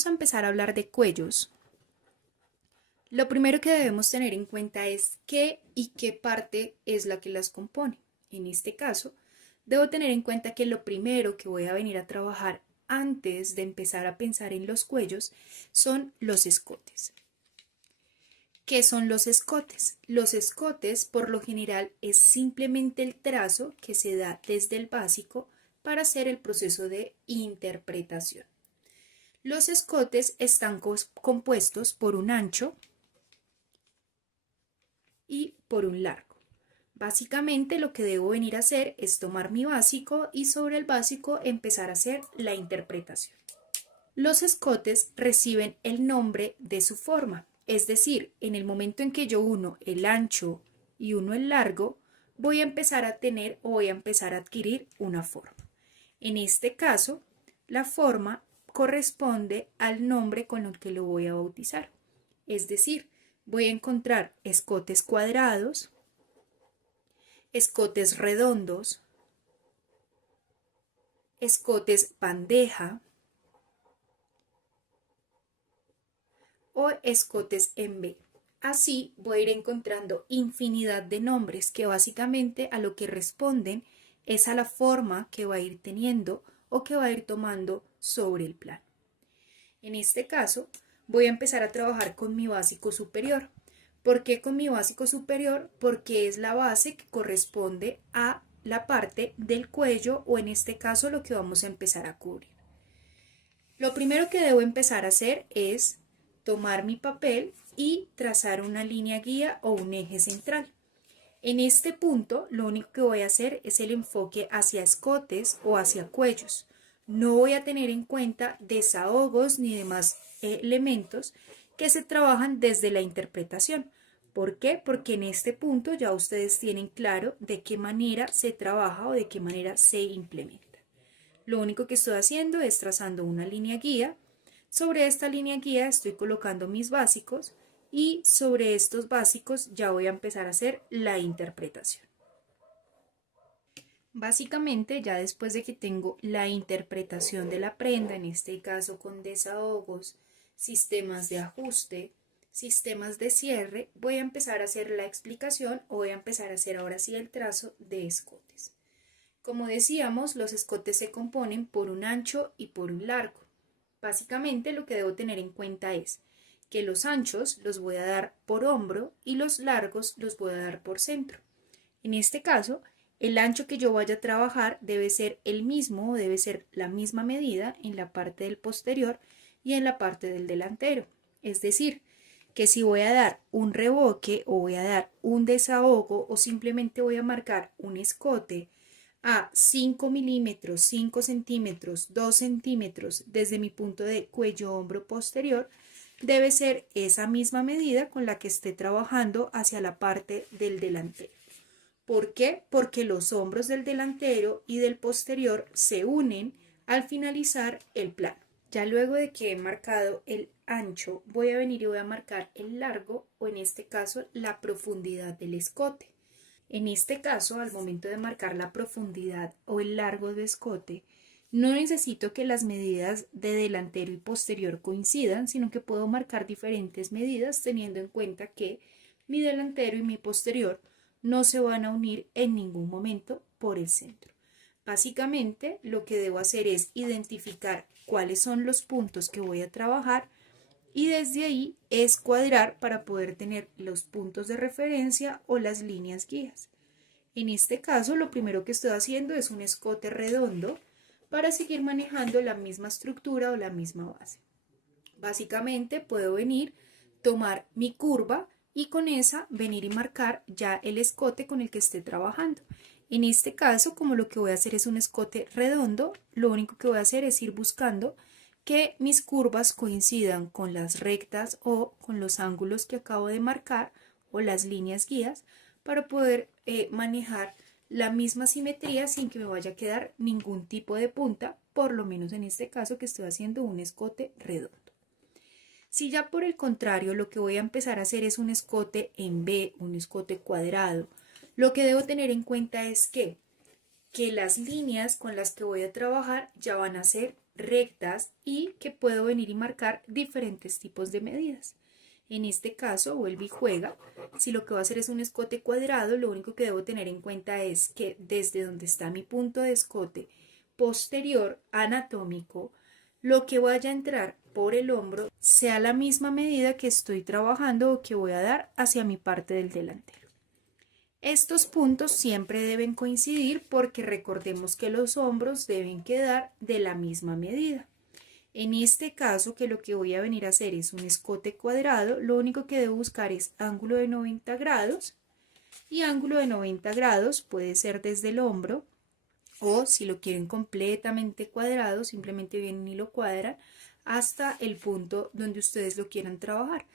vamos a empezar a hablar de cuellos, lo primero que debemos tener en cuenta es qué y qué parte es la que las compone. En este caso, debo tener en cuenta que lo primero que voy a venir a trabajar antes de empezar a pensar en los cuellos son los escotes. ¿Qué son los escotes? Los escotes, por lo general, es simplemente el trazo que se da desde el básico para hacer el proceso de interpretación. Los escotes están compuestos por un ancho y por un largo. Básicamente lo que debo venir a hacer es tomar mi básico y sobre el básico empezar a hacer la interpretación. Los escotes reciben el nombre de su forma, es decir, en el momento en que yo uno el ancho y uno el largo, voy a empezar a tener o voy a empezar a adquirir una forma. En este caso, la forma corresponde al nombre con el que lo voy a bautizar. Es decir, voy a encontrar escotes cuadrados, escotes redondos, escotes bandeja o escotes en V. Así voy a ir encontrando infinidad de nombres que básicamente a lo que responden es a la forma que va a ir teniendo o que va a ir tomando sobre el plano. En este caso, voy a empezar a trabajar con mi básico superior. ¿Por qué con mi básico superior? Porque es la base que corresponde a la parte del cuello o en este caso lo que vamos a empezar a cubrir. Lo primero que debo empezar a hacer es tomar mi papel y trazar una línea guía o un eje central. En este punto, lo único que voy a hacer es el enfoque hacia escotes o hacia cuellos. No voy a tener en cuenta desahogos ni demás elementos que se trabajan desde la interpretación. ¿Por qué? Porque en este punto ya ustedes tienen claro de qué manera se trabaja o de qué manera se implementa. Lo único que estoy haciendo es trazando una línea guía. Sobre esta línea guía estoy colocando mis básicos y sobre estos básicos ya voy a empezar a hacer la interpretación. Básicamente, ya después de que tengo la interpretación de la prenda, en este caso con desahogos, sistemas de ajuste, sistemas de cierre, voy a empezar a hacer la explicación o voy a empezar a hacer ahora sí el trazo de escotes. Como decíamos, los escotes se componen por un ancho y por un largo. Básicamente lo que debo tener en cuenta es que los anchos los voy a dar por hombro y los largos los voy a dar por centro. En este caso, el ancho que yo vaya a trabajar debe ser el mismo o debe ser la misma medida en la parte del posterior y en la parte del delantero. Es decir, que si voy a dar un revoque o voy a dar un desahogo o simplemente voy a marcar un escote a 5 milímetros, 5 centímetros, 2 centímetros desde mi punto de cuello-hombro posterior, debe ser esa misma medida con la que esté trabajando hacia la parte del delantero. ¿Por qué? Porque los hombros del delantero y del posterior se unen al finalizar el plano. Ya luego de que he marcado el ancho, voy a venir y voy a marcar el largo o en este caso la profundidad del escote. En este caso, al momento de marcar la profundidad o el largo de escote, no necesito que las medidas de delantero y posterior coincidan, sino que puedo marcar diferentes medidas teniendo en cuenta que mi delantero y mi posterior no se van a unir en ningún momento por el centro. Básicamente, lo que debo hacer es identificar cuáles son los puntos que voy a trabajar y desde ahí escuadrar para poder tener los puntos de referencia o las líneas guías. En este caso, lo primero que estoy haciendo es un escote redondo para seguir manejando la misma estructura o la misma base. Básicamente puedo venir, tomar mi curva y con esa venir y marcar ya el escote con el que esté trabajando. En este caso, como lo que voy a hacer es un escote redondo, lo único que voy a hacer es ir buscando que mis curvas coincidan con las rectas o con los ángulos que acabo de marcar o las líneas guías para poder manejar la misma simetría sin que me vaya a quedar ningún tipo de punta, por lo menos en este caso que estoy haciendo un escote redondo. Si ya por el contrario lo que voy a empezar a hacer es un escote en V, un escote cuadrado, lo que debo tener en cuenta es que las líneas con las que voy a trabajar ya van a ser rectas y que puedo venir y marcar diferentes tipos de medidas. En este caso, vuelve y juega. Si lo que voy a hacer es un escote cuadrado, lo único que debo tener en cuenta es que desde donde está mi punto de escote posterior anatómico, lo que vaya a entrar por el hombro sea la misma medida que estoy trabajando o que voy a dar hacia mi parte del delantero. Estos puntos siempre deben coincidir porque recordemos que los hombros deben quedar de la misma medida. En este caso, que lo que voy a venir a hacer es un escote cuadrado, lo único que debo buscar es ángulo de 90 grados, y ángulo de 90 grados puede ser desde el hombro, o si lo quieren completamente cuadrado, simplemente vienen y lo cuadran hasta el punto donde ustedes lo quieran trabajar.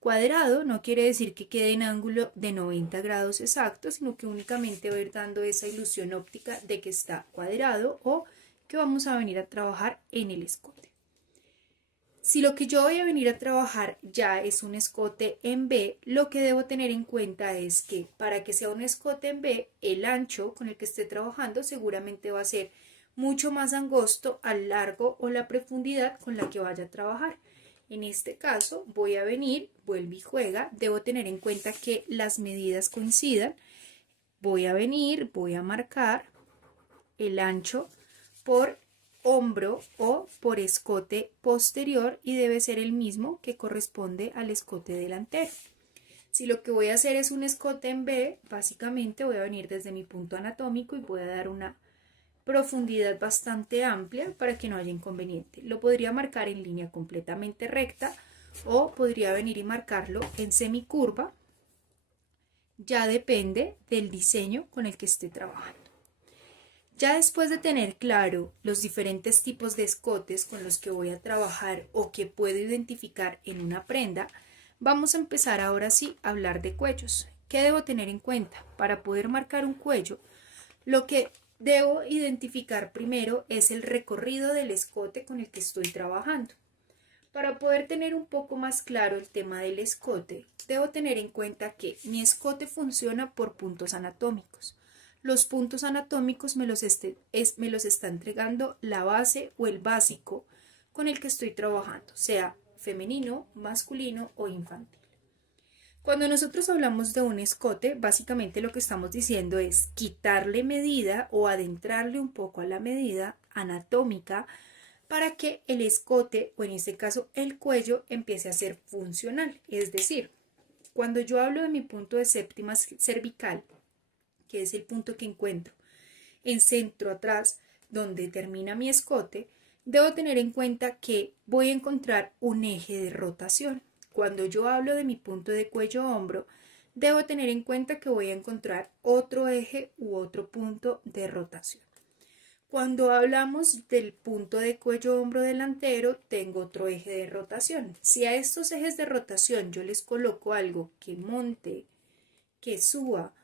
Cuadrado no quiere decir que quede en ángulo de 90 grados exacto, sino que únicamente va a ir dando esa ilusión óptica de que está cuadrado o que vamos a venir a trabajar en el escote. Si lo que yo voy a venir a trabajar ya es un escote en B, lo que debo tener en cuenta es que para que sea un escote en B, el ancho con el que esté trabajando seguramente va a ser mucho más angosto al largo o la profundidad con la que vaya a trabajar. En este caso voy a venir, vuelve y juega, debo tener en cuenta que las medidas coincidan. Voy a venir, voy a marcar el ancho por hombro o por escote posterior y debe ser el mismo que corresponde al escote delantero. Si lo que voy a hacer es un escote en B, básicamente voy a venir desde mi punto anatómico y voy a dar una profundidad bastante amplia para que no haya inconveniente. Lo podría marcar en línea completamente recta o podría venir y marcarlo en semicurva. Ya depende del diseño con el que esté trabajando. Ya después de tener claro los diferentes tipos de escotes con los que voy a trabajar o que puedo identificar en una prenda, vamos a empezar ahora sí a hablar de cuellos. ¿Qué debo tener en cuenta? Para poder marcar un cuello, lo que debo identificar primero es el recorrido del escote con el que estoy trabajando. Para poder tener un poco más claro el tema del escote, debo tener en cuenta que mi escote funciona por puntos anatómicos. Los puntos anatómicos me los está entregando la base o el básico con el que estoy trabajando, sea femenino, masculino o infantil. Cuando nosotros hablamos de un escote, básicamente lo que estamos diciendo es quitarle medida o adentrarle un poco a la medida anatómica para que el escote, o en este caso el cuello, empiece a ser funcional. Es decir, cuando yo hablo de mi punto de séptima cervical, que es el punto que encuentro en centro atrás, donde termina mi escote, debo tener en cuenta que voy a encontrar un eje de rotación. Cuando yo hablo de mi punto de cuello-hombro, debo tener en cuenta que voy a encontrar otro eje u otro punto de rotación. Cuando hablamos del punto de cuello-hombro delantero, tengo otro eje de rotación. Si a estos ejes de rotación yo les coloco algo que monte, que suba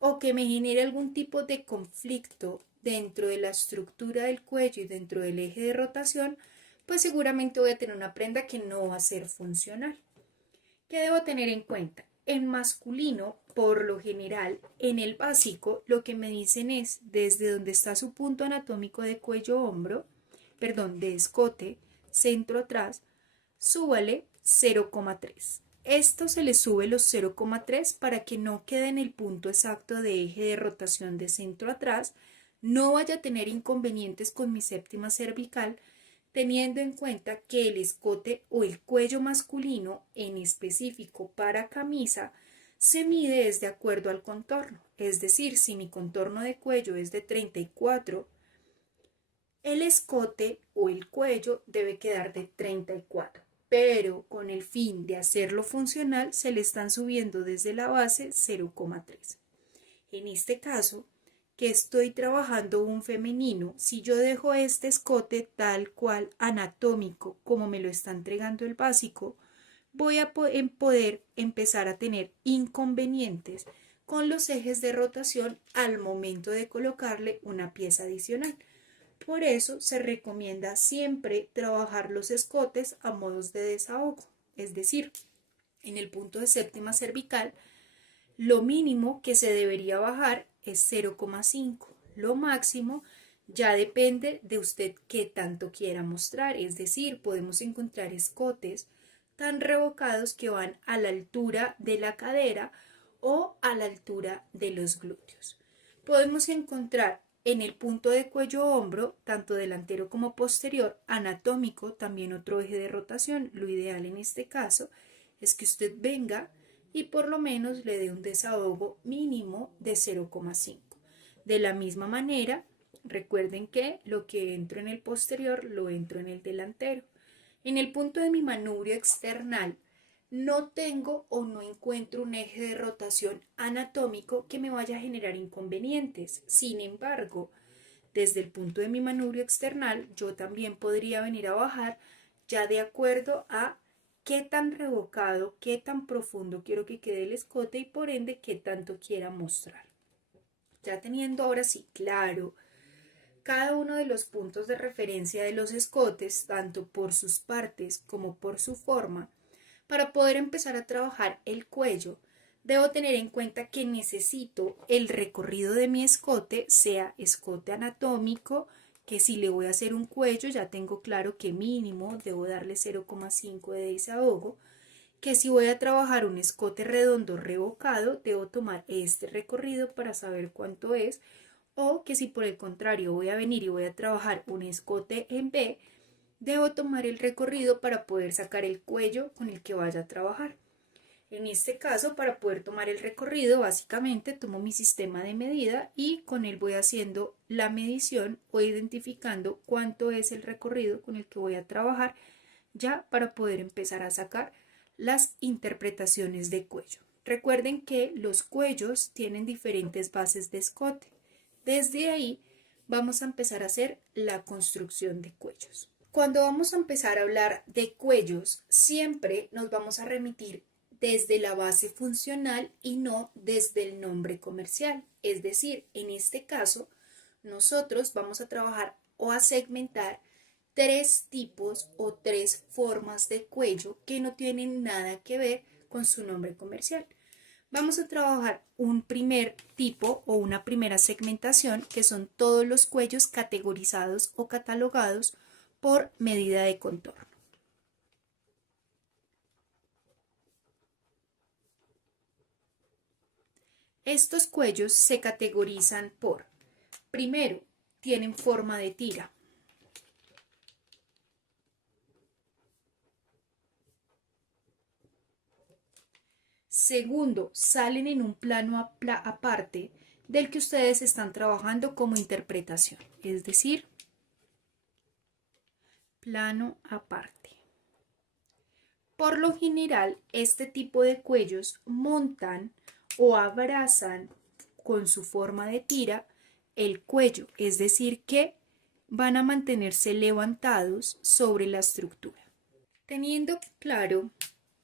o que me genere algún tipo de conflicto dentro de la estructura del cuello y dentro del eje de rotación, pues seguramente voy a tener una prenda que no va a ser funcional. ¿Qué debo tener en cuenta? En masculino, por lo general, en el básico, lo que me dicen es desde donde está su punto anatómico de cuello-hombro, perdón, de escote, centro atrás, súbale 0,3. Esto se le sube los 0,3 para que no quede en el punto exacto de eje de rotación de centro atrás, no vaya a tener inconvenientes con mi séptima cervical, teniendo en cuenta que el escote o el cuello masculino, en específico para camisa, se mide de acuerdo al contorno. Es decir, si mi contorno de cuello es de 34, el escote o el cuello debe quedar de 34. Pero con el fin de hacerlo funcional se le están subiendo desde la base 0,3. En este caso, que estoy trabajando un femenino, si yo dejo este escote tal cual anatómico como me lo está entregando el básico, voy a poder empezar a tener inconvenientes con los ejes de rotación al momento de colocarle una pieza adicional. Por eso se recomienda siempre trabajar los escotes a modos de desahogo, es decir, en el punto de séptima cervical, lo mínimo que se debería bajar es 0,5, lo máximo Ya depende de usted qué tanto quiera mostrar, es decir, podemos encontrar escotes tan rebocados que van a la altura de la cadera o a la altura de los glúteos. Podemos encontrar en el punto de cuello-hombro, tanto delantero como posterior, anatómico, también otro eje de rotación. Lo ideal en este caso es que usted venga y por lo menos le dé un desahogo mínimo de 0,5. De la misma manera, recuerden que lo que entro en el posterior lo entro en el delantero. En el punto de mi manubrio external no tengo o no encuentro un eje de rotación anatómico que me vaya a generar inconvenientes. Sin embargo, desde el punto de mi manubrio external, yo también podría venir a bajar ya de acuerdo a qué tan revocado, qué tan profundo quiero que quede el escote y por ende qué tanto quiera mostrar. Ya teniendo ahora sí claro cada uno de los puntos de referencia de los escotes, tanto por sus partes como por su forma, para poder empezar a trabajar el cuello, debo tener en cuenta que necesito el recorrido de mi escote, sea escote anatómico, que si le voy a hacer un cuello ya tengo claro que mínimo debo darle 0,5 de desahogo, que si voy a trabajar un escote redondo revocado, debo tomar este recorrido para saber cuánto es, o que si por el contrario voy a venir y voy a trabajar un escote en B, debo tomar el recorrido para poder sacar el cuello con el que vaya a trabajar. En este caso, para poder tomar el recorrido, básicamente tomo mi sistema de medida y con él voy haciendo la medición o identificando cuánto es el recorrido con el que voy a trabajar ya para poder empezar a sacar las interpretaciones de cuello. Recuerden que los cuellos tienen diferentes bases de escote. Desde ahí vamos a empezar a hacer la construcción de cuellos. Cuando vamos a empezar a hablar de cuellos, siempre nos vamos a remitir desde la base funcional y no desde el nombre comercial. Es decir, en este caso, nosotros vamos a trabajar o a segmentar tres tipos o tres formas de cuello que no tienen nada que ver con su nombre comercial. Vamos a trabajar un primer tipo o una primera segmentación que son todos los cuellos categorizados o catalogados por medida de contorno. Estos cuellos se categorizan por, primero, tienen forma de tira. Segundo, salen en un plano aparte del que ustedes están trabajando como interpretación, es decir, plano aparte. Por lo general, este tipo de cuellos montan o abrazan con su forma de tira el cuello, es decir, que van a mantenerse levantados sobre la estructura. Teniendo claro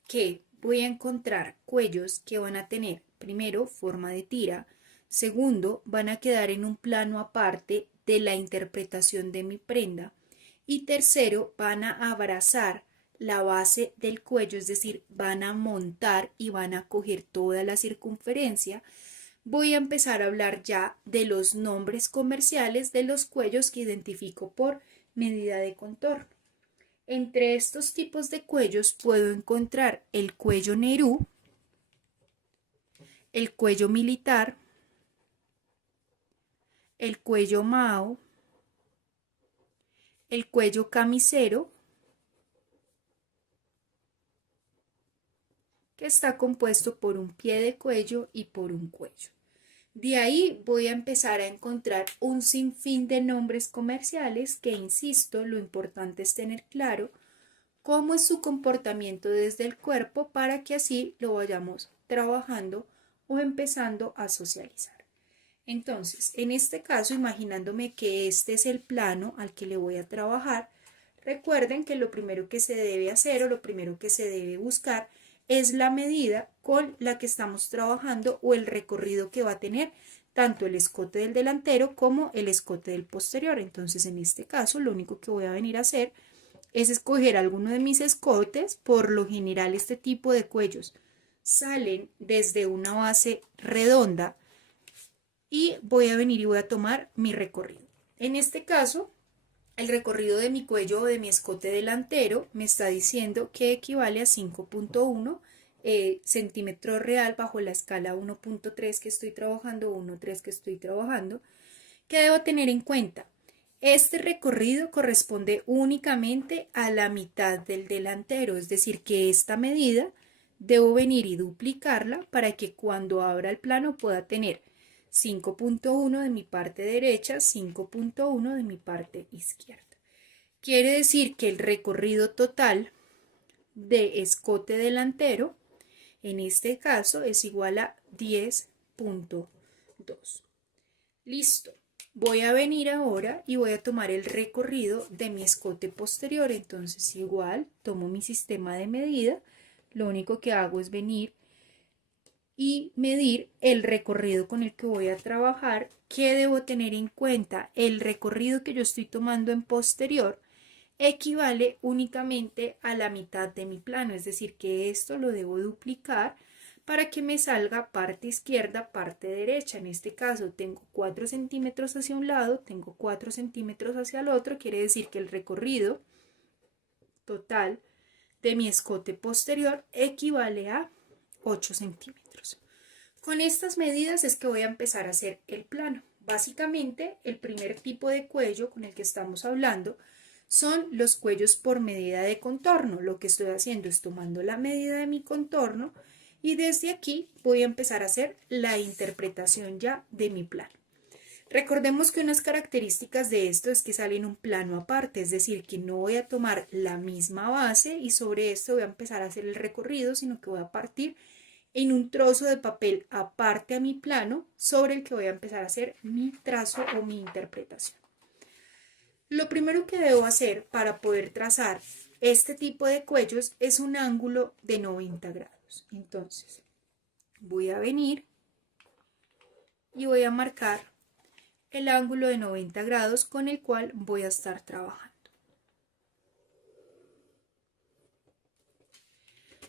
que voy a encontrar cuellos que van a tener, primero, forma de tira, segundo, van a quedar en un plano aparte de la interpretación de mi prenda y tercero, van a abrazar la base del cuello, es decir, van a montar y van a coger toda la circunferencia. Voy a empezar a hablar ya de los nombres comerciales de los cuellos que identifico por medida de contorno. Entre estos tipos de cuellos puedo encontrar el cuello Nerú, el cuello militar, el cuello Mao, el cuello camisero, que está compuesto por un pie de cuello y por un cuello. De ahí voy a empezar a encontrar un sinfín de nombres comerciales que, insisto, lo importante es tener claro cómo es su comportamiento desde el cuerpo para que así lo vayamos trabajando o empezando a socializar. Entonces, en este caso, imaginándome que este es el plano al que le voy a trabajar, recuerden que lo primero que se debe hacer o lo primero que se debe buscar es la medida con la que estamos trabajando o el recorrido que va a tener tanto el escote del delantero como el escote del posterior. Entonces, en este caso, lo único que voy a venir a hacer es escoger alguno de mis escotes. Por lo general, este tipo de cuellos salen desde una base redonda y voy a venir y voy a tomar mi recorrido. En este caso, el recorrido de mi cuello o de mi escote delantero me está diciendo que equivale a 5.1 centímetros real bajo la escala 1.3 que estoy trabajando, 1.3 que estoy trabajando. ¿Qué debo tener en cuenta? Este recorrido corresponde únicamente a la mitad del delantero, es decir, que esta medida debo venir y duplicarla para que cuando abra el plano pueda tener 5.1 de mi parte derecha, 5.1 de mi parte izquierda. Quiere decir que el recorrido total de escote delantero, en este caso, es igual a 10.2. Listo. Voy a venir ahora y voy a tomar el recorrido de mi escote posterior. Entonces igual tomo mi sistema de medida. Lo único que hago es venir y medir el recorrido con el que voy a trabajar. ¿Qué debo tener en cuenta? El recorrido que yo estoy tomando en posterior equivale únicamente a la mitad de mi plano. Es decir, que esto lo debo duplicar para que me salga parte izquierda, parte derecha. En este caso tengo 4 centímetros hacia un lado, tengo 4 centímetros hacia el otro. Quiere decir que el recorrido total de mi escote posterior equivale a 8 centímetros. Con estas medidas es que voy a empezar a hacer el plano. Básicamente, el primer tipo de cuello con el que estamos hablando son los cuellos por medida de contorno. Lo que estoy haciendo es tomando la medida de mi contorno y desde aquí voy a empezar a hacer la interpretación ya de mi plano. Recordemos que unas características de esto es que sale en un plano aparte, es decir, que no voy a tomar la misma base y sobre esto voy a empezar a hacer el recorrido, sino que voy a partir en un trozo de papel aparte a mi plano sobre el que voy a empezar a hacer mi trazo o mi interpretación. Lo primero que debo hacer para poder trazar este tipo de cuellos es un ángulo de 90 grados. Entonces, voy a venir y voy a marcar el ángulo de 90 grados con el cual voy a estar trabajando.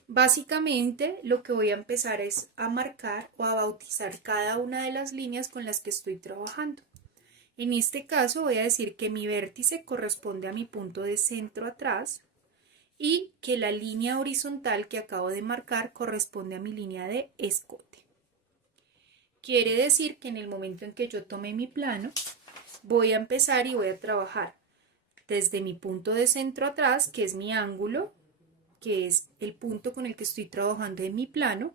Básicamente lo que voy a empezar es a marcar o a bautizar cada una de las líneas con las que estoy trabajando. En este caso voy a decir que mi vértice corresponde a mi punto de centro atrás y que la línea horizontal que acabo de marcar corresponde a mi línea de escote. Quiere decir que en el momento en que yo tome mi plano, voy a empezar y voy a trabajar desde mi punto de centro atrás, que es mi ángulo, que es el punto con el que estoy trabajando en mi plano,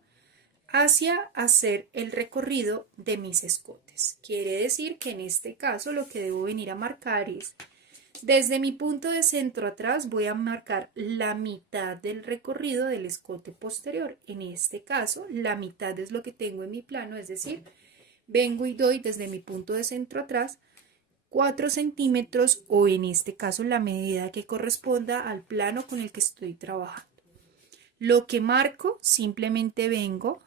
hacia hacer el recorrido de mis escotes. Quiere decir que en este caso lo que debo venir a marcar es, desde mi punto de centro atrás voy a marcar la mitad del recorrido del escote posterior. En este caso, la mitad es lo que tengo en mi plano, es decir, vengo y doy desde mi punto de centro atrás 4 centímetros o en este caso la medida que corresponda al plano con el que estoy trabajando. Lo que marco, simplemente vengo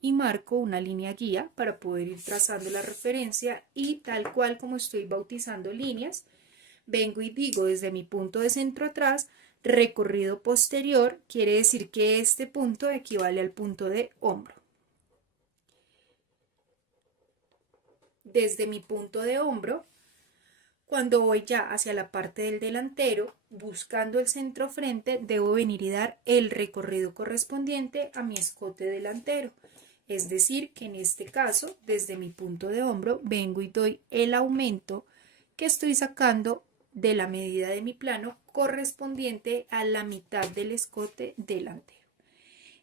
y marco una línea guía para poder ir trazando la referencia y tal cual como estoy bautizando líneas, vengo y digo desde mi punto de centro atrás, recorrido posterior, quiere decir que este punto equivale al punto de hombro. Desde mi punto de hombro, cuando voy ya hacia la parte del delantero, buscando el centro frente, debo venir y dar el recorrido correspondiente a mi escote delantero. Es decir, que en este caso, desde mi punto de hombro, vengo y doy el aumento que estoy sacando de la medida de mi plano correspondiente a la mitad del escote delantero.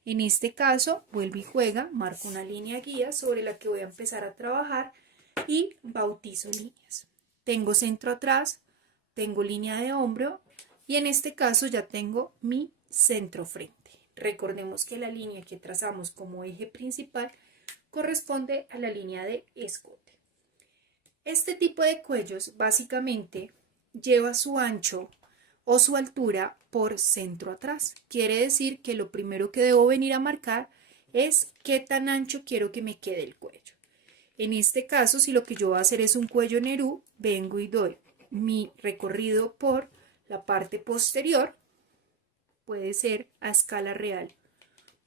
En este caso, vuelvo y juega, marco una línea guía sobre la que voy a empezar a trabajar y bautizo líneas. Tengo centro atrás, tengo línea de hombro y en este caso ya tengo mi centro frente. Recordemos que la línea que trazamos como eje principal corresponde a la línea de escote. Este tipo de cuellos básicamente lleva su ancho o su altura por centro atrás. Quiere decir que lo primero que debo venir a marcar es qué tan ancho quiero que me quede el cuello. En este caso, si lo que yo voy a hacer es un cuello Nerú, vengo y doy mi recorrido por la parte posterior, puede ser a escala real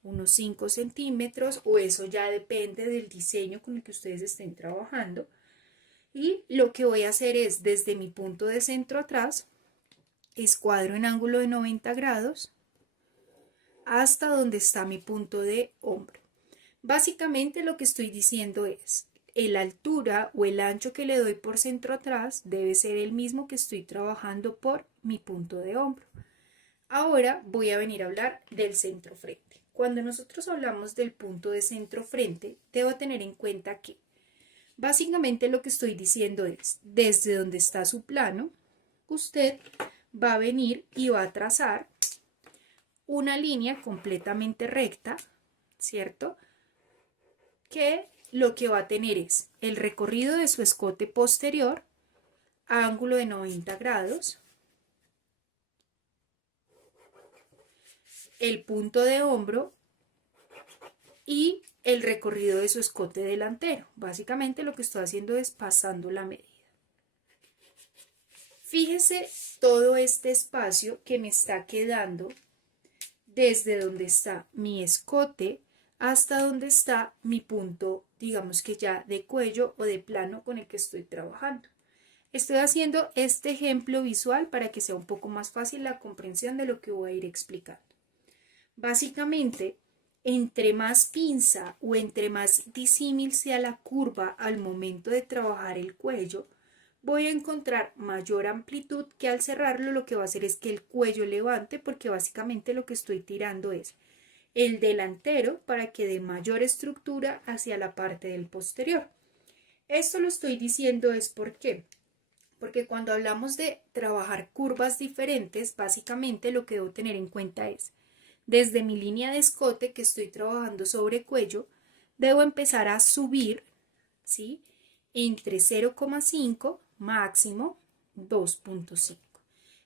unos 5 centímetros o eso ya depende del diseño con el que ustedes estén trabajando. Y lo que voy a hacer es, desde mi punto de centro atrás, escuadro en ángulo de 90 grados hasta donde está mi punto de hombro. Básicamente lo que estoy diciendo es, la altura o el ancho que le doy por centro atrás debe ser el mismo que estoy trabajando por mi punto de hombro. Ahora voy a venir a hablar del centro frente. Cuando nosotros hablamos del punto de centro frente, debo tener en cuenta que básicamente lo que estoy diciendo es, desde donde está su plano, usted va a venir y va a trazar una línea completamente recta, ¿cierto? Que lo que va a tener es el recorrido de su escote posterior a ángulo de 90 grados, el punto de hombro y el recorrido de su escote delantero. Básicamente lo que estoy haciendo es pasando la medida. Fíjese todo este espacio que me está quedando desde donde está mi escote hasta donde está mi punto, digamos que ya de cuello o de plano con el que estoy trabajando. Estoy haciendo este ejemplo visual para que sea un poco más fácil la comprensión de lo que voy a ir explicando. Básicamente, entre más pinza o entre más disímil sea la curva al momento de trabajar el cuello, voy a encontrar mayor amplitud, que al cerrarlo lo que va a hacer es que el cuello levante, porque básicamente lo que estoy tirando es el delantero para que dé mayor estructura hacia la parte del posterior. Esto lo estoy diciendo es porque cuando hablamos de trabajar curvas diferentes, básicamente lo que debo tener en cuenta es, desde mi línea de escote que estoy trabajando sobre cuello, debo empezar a subir, ¿sí? Entre 0,5 máximo 2,5.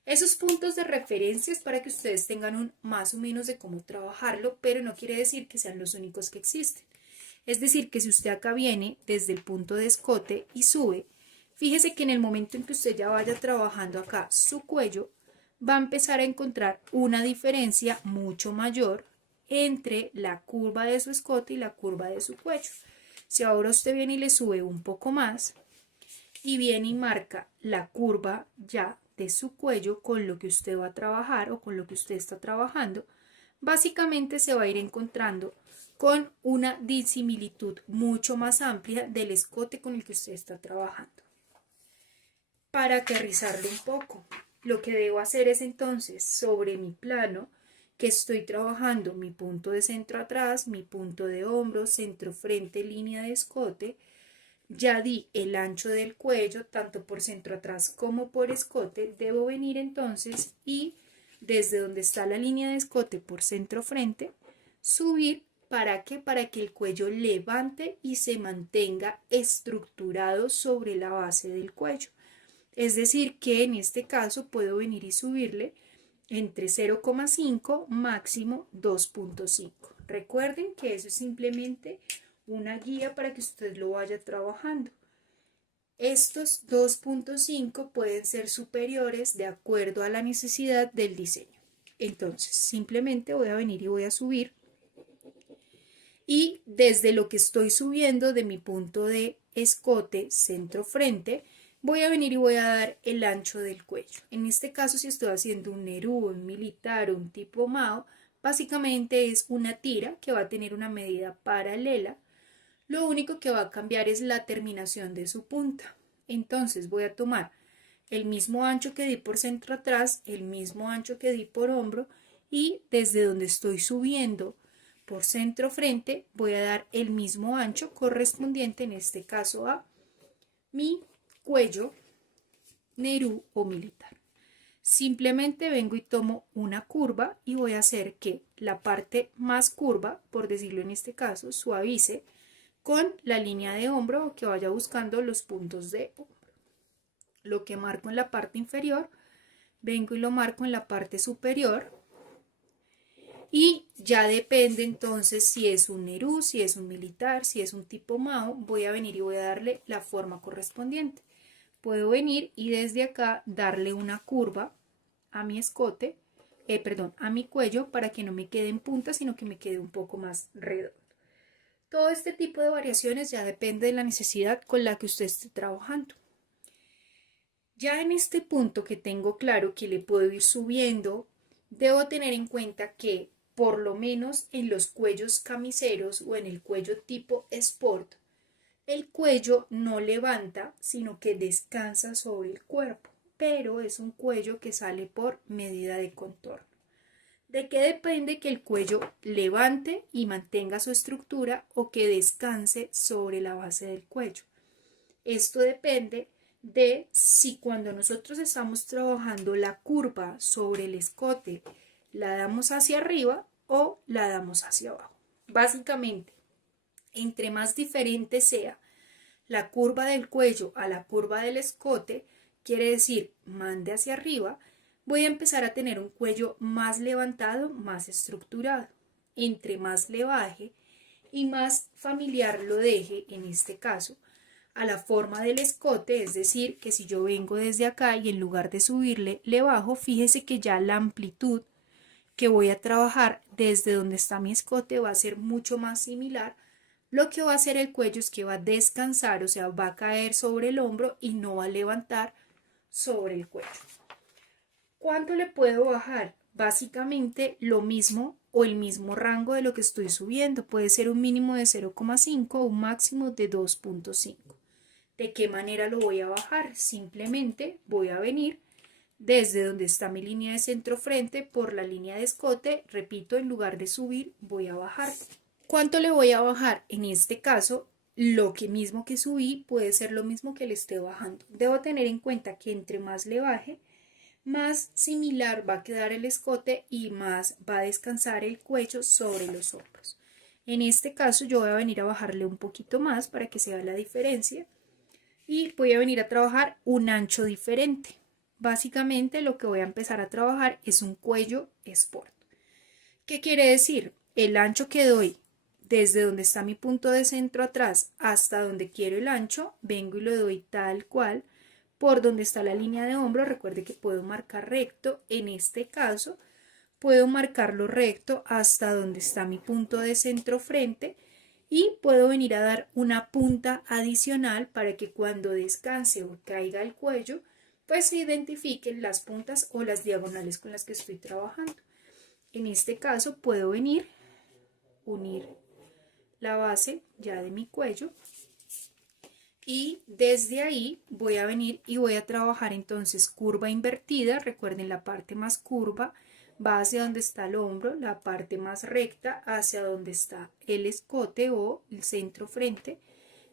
Esos puntos de referencia es para que ustedes tengan un más o menos de cómo trabajarlo, pero no quiere decir que sean los únicos que existen. Es decir, que si usted acá viene desde el punto de escote y sube, fíjese que en el momento en que usted ya vaya trabajando acá su cuello, va a empezar a encontrar una diferencia mucho mayor entre la curva de su escote y la curva de su cuello. Si ahora usted viene y le sube un poco más y viene y marca la curva ya de su cuello con lo que usted va a trabajar o con lo que usted está trabajando, básicamente se va a ir encontrando con una disimilitud mucho más amplia del escote con el que usted está trabajando. Para aterrizarlo un poco, lo que debo hacer es entonces sobre mi plano que estoy trabajando mi punto de centro atrás, mi punto de hombro, centro frente, línea de escote, ya di el ancho del cuello tanto por centro atrás como por escote, debo venir entonces y desde donde está la línea de escote por centro frente, subir. ¿Para qué? Para que el cuello levante y se mantenga estructurado sobre la base del cuello. Es decir, que en este caso puedo venir y subirle entre 0,5 máximo 2,5. Recuerden que eso es simplemente una guía para que usted lo vaya trabajando. Estos 2,5 pueden ser superiores de acuerdo a la necesidad del diseño. Entonces, simplemente voy a venir y voy a subir. Y desde lo que estoy subiendo de mi punto de escote centro frente, voy a venir y voy a dar el ancho del cuello. En este caso, si estoy haciendo un nerú, un militar o un tipo Mao, básicamente es una tira que va a tener una medida paralela. Lo único que va a cambiar es la terminación de su punta. Entonces voy a tomar el mismo ancho que di por centro atrás, el mismo ancho que di por hombro y desde donde estoy subiendo por centro frente voy a dar el mismo ancho correspondiente en este caso a mi cuello nerú o militar. Simplemente vengo y tomo una curva y voy a hacer que la parte más curva, por decirlo en este caso, suavice con la línea de hombro o que vaya buscando los puntos de hombro. Lo que marco en la parte inferior, vengo y lo marco en la parte superior. Y ya depende entonces si es un nerú, si es un militar, si es un tipo Mao, voy a venir y voy a darle la forma correspondiente. Puedo venir y desde acá darle una curva a mi escote, a mi cuello para que no me quede en punta, sino que me quede un poco más redondo. Todo este tipo de variaciones ya depende de la necesidad con la que usted esté trabajando. Ya en este punto que tengo claro que le puedo ir subiendo, debo tener en cuenta que por lo menos en los cuellos camiseros o en el cuello tipo sport, el cuello no levanta, sino que descansa sobre el cuerpo, pero es un cuello que sale por medida de contorno. ¿De qué depende que el cuello levante y mantenga su estructura o que descanse sobre la base del cuello? Esto depende de si cuando nosotros estamos trabajando la curva sobre el escote la damos hacia arriba o la damos hacia abajo. Básicamente, entre más diferente sea la curva del cuello a la curva del escote, quiere decir mande hacia arriba, voy a empezar a tener un cuello más levantado, más estructurado. Entre más le baje y más familiar lo deje, en este caso, a la forma del escote, es decir, que si yo vengo desde acá y en lugar de subirle, le bajo, fíjese que ya la amplitud que voy a trabajar desde donde está mi escote va a ser mucho más similar. Lo que va a hacer el cuello es que va a descansar, o sea, va a caer sobre el hombro y no va a levantar sobre el cuello. ¿Cuánto le puedo bajar? Básicamente lo mismo o el mismo rango de lo que estoy subiendo. Puede ser un mínimo de 0,5 o un máximo de 2,5. ¿De qué manera lo voy a bajar? Simplemente voy a venir desde donde está mi línea de centro frente por la línea de escote. Repito, en lugar de subir, voy a bajar. ¿Cuánto le voy a bajar? En este caso, lo que mismo que subí puede ser lo mismo que le esté bajando. Debo tener en cuenta que entre más le baje, más similar va a quedar el escote y más va a descansar el cuello sobre los hombros. En este caso yo voy a venir a bajarle un poquito más para que se vea la diferencia y voy a venir a trabajar un ancho diferente. Básicamente lo que voy a empezar a trabajar es un cuello sport. ¿Qué quiere decir? El ancho que doy desde donde está mi punto de centro atrás hasta donde quiero el ancho, vengo y lo doy tal cual por donde está la línea de hombro. Recuerde que puedo marcar recto, en este caso puedo marcarlo recto hasta donde está mi punto de centro frente y puedo venir a dar una punta adicional para que cuando descanse o caiga el cuello, pues se identifiquen las puntas o las diagonales con las que estoy trabajando. En este caso puedo venir, unir la base ya de mi cuello y desde ahí voy a venir y voy a trabajar entonces curva invertida. Recuerden, la parte más curva va hacia donde está el hombro, la parte más recta hacia donde está el escote o el centro frente,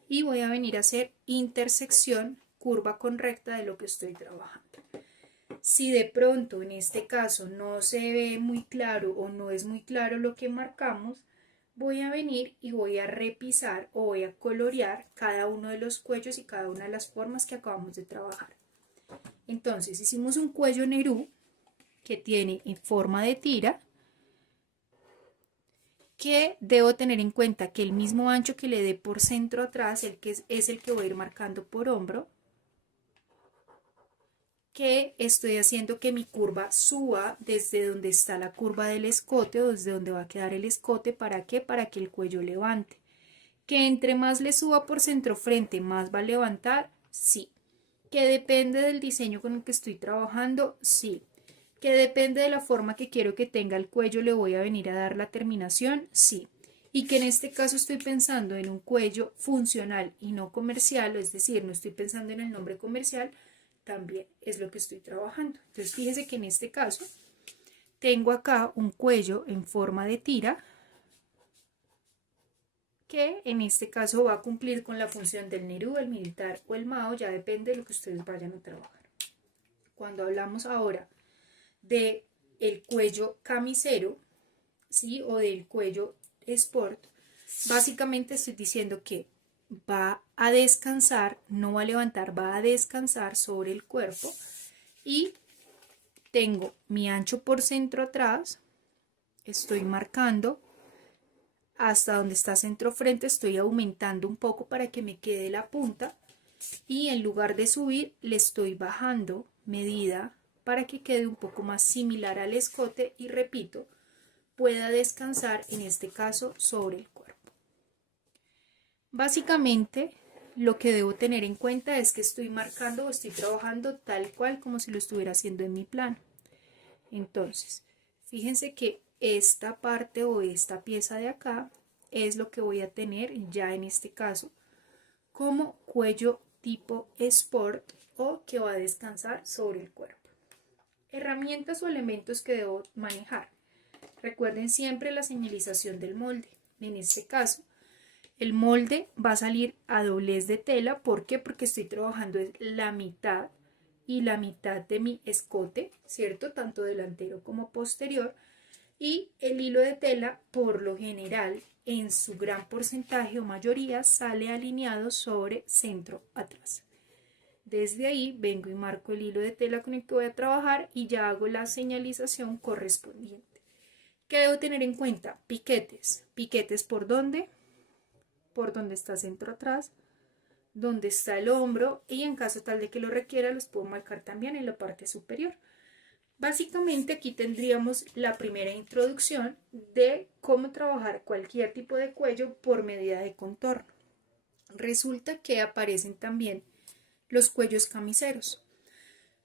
y voy a venir a hacer intersección curva con recta de lo que estoy trabajando. Si de pronto en este caso no se ve muy claro o no es muy claro lo que marcamos, voy a venir y voy a repisar o voy a colorear cada uno de los cuellos y cada una de las formas que acabamos de trabajar. Entonces hicimos un cuello Nerú que tiene en forma de tira, que debo tener en cuenta que el mismo ancho que le dé por centro atrás es el que voy a ir marcando por hombro, que estoy haciendo que mi curva suba desde donde está la curva del escote o desde donde va a quedar el escote. ¿Para qué? Para que el cuello levante. ¿Que entre más le suba por centro frente más va a levantar? Sí. ¿Que depende del diseño con el que estoy trabajando? Sí. ¿Que depende de la forma que quiero que tenga el cuello le voy a venir a dar la terminación? Sí. Y que en este caso estoy pensando en un cuello funcional y no comercial, es decir, no estoy pensando en el nombre comercial, también es lo que estoy trabajando. Entonces fíjese que en este caso tengo acá un cuello en forma de tira, que en este caso va a cumplir con la función del Nerú, el militar o el Mao, ya depende de lo que ustedes vayan a trabajar. Cuando hablamos ahora de el cuello camisero, ¿sí? O del cuello sport, básicamente estoy diciendo que va a descansar, no va a levantar, va a descansar sobre el cuerpo y tengo mi ancho por centro atrás, estoy marcando hasta donde está centro frente, estoy aumentando un poco para que me quede la punta y en lugar de subir le estoy bajando medida para que quede un poco más similar al escote y repito, pueda descansar en este caso sobre el cuerpo. Básicamente, lo que debo tener en cuenta es que estoy marcando o estoy trabajando tal cual como si lo estuviera haciendo en mi plano. Entonces, fíjense que esta parte o esta pieza de acá es lo que voy a tener ya en este caso como cuello tipo sport o que va a descansar sobre el cuerpo. Herramientas o elementos que debo manejar. Recuerden siempre la señalización del molde. En este caso, el molde va a salir a doblez de tela. ¿Por qué? Porque estoy trabajando la mitad y la mitad de mi escote, ¿cierto? Tanto delantero como posterior. Y el hilo de tela, por lo general, en su gran porcentaje o mayoría, sale alineado sobre centro atrás. Desde ahí vengo y marco el hilo de tela con el que voy a trabajar y ya hago la señalización correspondiente. ¿Qué debo tener en cuenta? Piquetes. ¿Piquetes por dónde? Por donde está centro atrás, donde está el hombro y en caso tal de que lo requiera los puedo marcar también en la parte superior. Básicamente aquí tendríamos la primera introducción de cómo trabajar cualquier tipo de cuello por medida de contorno. Resulta que aparecen también los cuellos camiseros.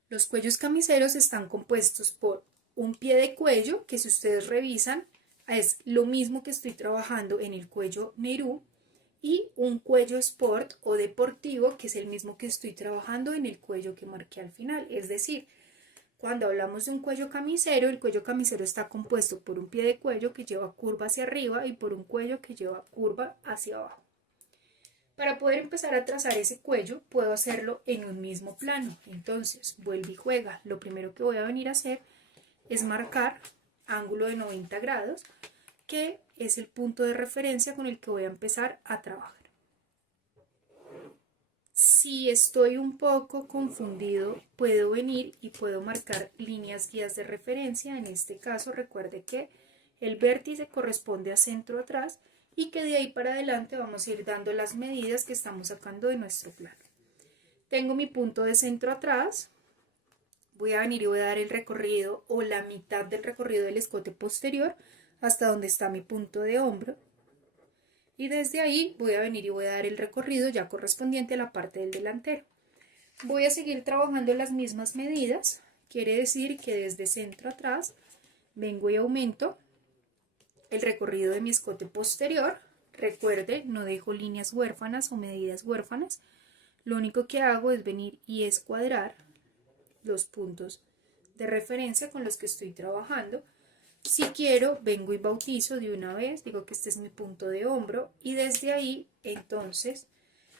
Los cuellos camiseros están compuestos por un pie de cuello, que si ustedes revisan es lo mismo que estoy trabajando en el cuello Nerú, y un cuello sport o deportivo, que es el mismo que estoy trabajando en el cuello que marqué al final. Es decir, cuando hablamos de un cuello camisero, el cuello camisero está compuesto por un pie de cuello que lleva curva hacia arriba y por un cuello que lleva curva hacia abajo. Para poder empezar a trazar ese cuello, puedo hacerlo en un mismo plano. Entonces, vuelve y juega. Lo primero que voy a venir a hacer es marcar ángulo de 90 grados, que es el punto de referencia con el que voy a empezar a trabajar. Si estoy un poco confundido, puedo venir y puedo marcar líneas guías de referencia. En este caso, recuerde que el vértice corresponde a centro atrás y que de ahí para adelante vamos a ir dando las medidas que estamos sacando de nuestro plano. Tengo mi punto de centro atrás, voy a venir y voy a dar el recorrido o la mitad del recorrido del escote posterior hasta donde está mi punto de hombro. Y desde ahí voy a venir y voy a dar el recorrido ya correspondiente a la parte del delantero. Voy a seguir trabajando las mismas medidas, quiere decir que desde centro atrás vengo y aumento el recorrido de mi escote posterior. Recuerde, no dejo líneas huérfanas o medidas huérfanas. Lo único que hago es venir y escuadrar los puntos de referencia con los que estoy trabajando. Si quiero, vengo y bautizo de una vez, digo que este es mi punto de hombro y desde ahí, entonces,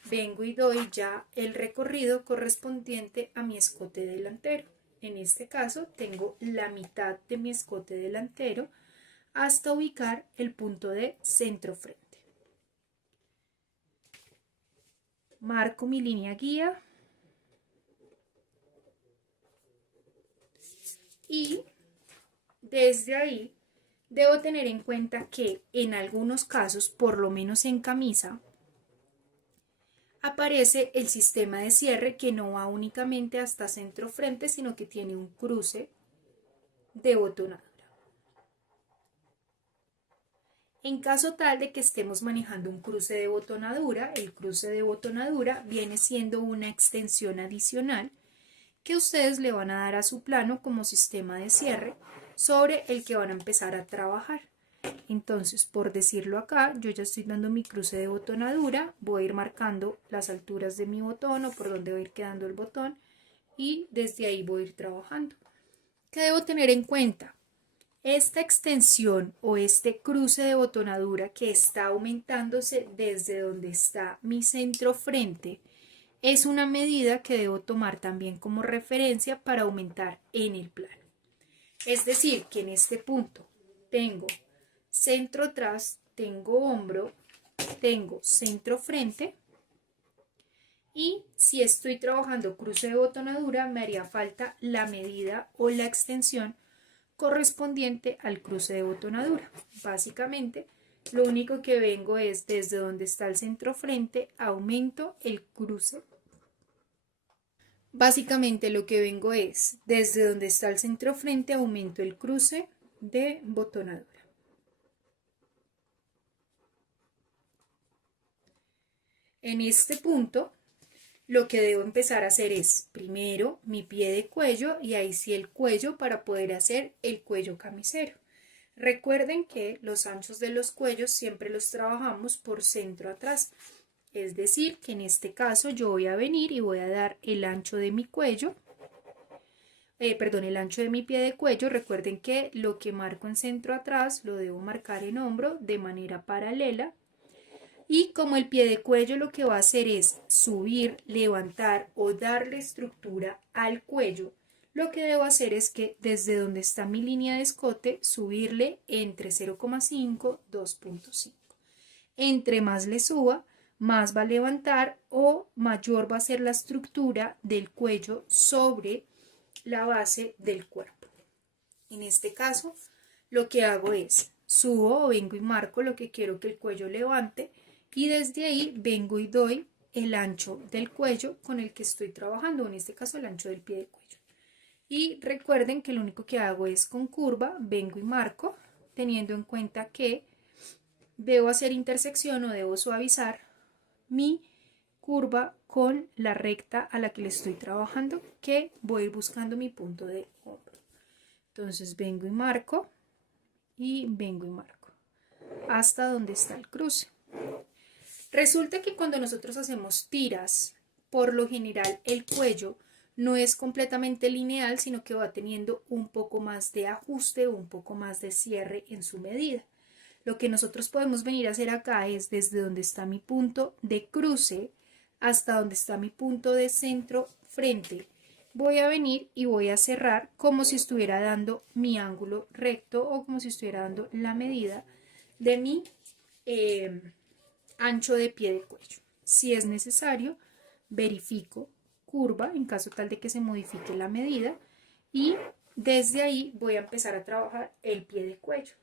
vengo y doy ya el recorrido correspondiente a mi escote delantero. En este caso, tengo la mitad de mi escote delantero hasta ubicar el punto de centro frente. Marco mi línea guía y desde ahí debo tener en cuenta que en algunos casos, por lo menos en camisa, aparece el sistema de cierre que no va únicamente hasta centro frente, sino que tiene un cruce de botonadura. En caso tal de que estemos manejando un cruce de botonadura, el cruce de botonadura viene siendo una extensión adicional que ustedes le van a dar a su plano como sistema de cierre sobre el que van a empezar a trabajar. Entonces, por decirlo acá, yo ya estoy dando mi cruce de botonadura, voy a ir marcando las alturas de mi botón o por donde va a ir quedando el botón y desde ahí voy a ir trabajando. ¿Qué debo tener en cuenta? Esta extensión o este cruce de botonadura que está aumentándose desde donde está mi centro frente es una medida que debo tomar también como referencia para aumentar en el plano. Es decir, que en este punto tengo centro atrás, tengo hombro, tengo centro frente y si estoy trabajando cruce de botonadura me haría falta la medida o la extensión correspondiente al cruce de botonadura. Básicamente, lo único que vengo es desde donde está el centro frente, aumento el cruce. Básicamente lo que vengo es desde donde está el centro frente, aumento el cruce de botonadura. En este punto, lo que debo empezar a hacer es, primero, mi pie de cuello y ahí sí el cuello para poder hacer el cuello camisero. Recuerden que los anchos de los cuellos siempre los trabajamos por centro atrás. Es decir, que en este caso yo voy a venir y voy a dar el ancho de mi cuello, el ancho de mi pie de cuello. Recuerden que lo que marco en centro atrás lo debo marcar en hombro de manera paralela. Y como el pie de cuello lo que va a hacer es subir, levantar o darle estructura al cuello, lo que debo hacer es que desde donde está mi línea de escote, subirle entre 0,5 y 2,5. Entre más le suba, más va a levantar o mayor va a ser la estructura del cuello sobre la base del cuerpo. En este caso, lo que hago es subo o vengo y marco lo que quiero que el cuello levante y desde ahí vengo y doy el ancho del cuello con el que estoy trabajando, en este caso el ancho del pie de cuello. Y recuerden que lo único que hago es con curva, vengo y marco, teniendo en cuenta que debo hacer intersección o debo suavizar mi curva con la recta a la que le estoy trabajando, que voy a ir buscando mi punto de hombro. Entonces vengo y marco y vengo y marco hasta donde está el cruce. Resulta que cuando nosotros hacemos tiras, por lo general el cuello no es completamente lineal, sino que va teniendo un poco más de ajuste o un poco más de cierre en su medida. Lo que nosotros podemos venir a hacer acá es desde donde está mi punto de cruce hasta donde está mi punto de centro frente. Voy a venir y voy a cerrar como si estuviera dando mi ángulo recto o como si estuviera dando la medida de mi ancho de pie de cuello. Si es necesario, verifico curva en caso tal de que se modifique la medida y desde ahí voy a empezar a trabajar el pie de cuello.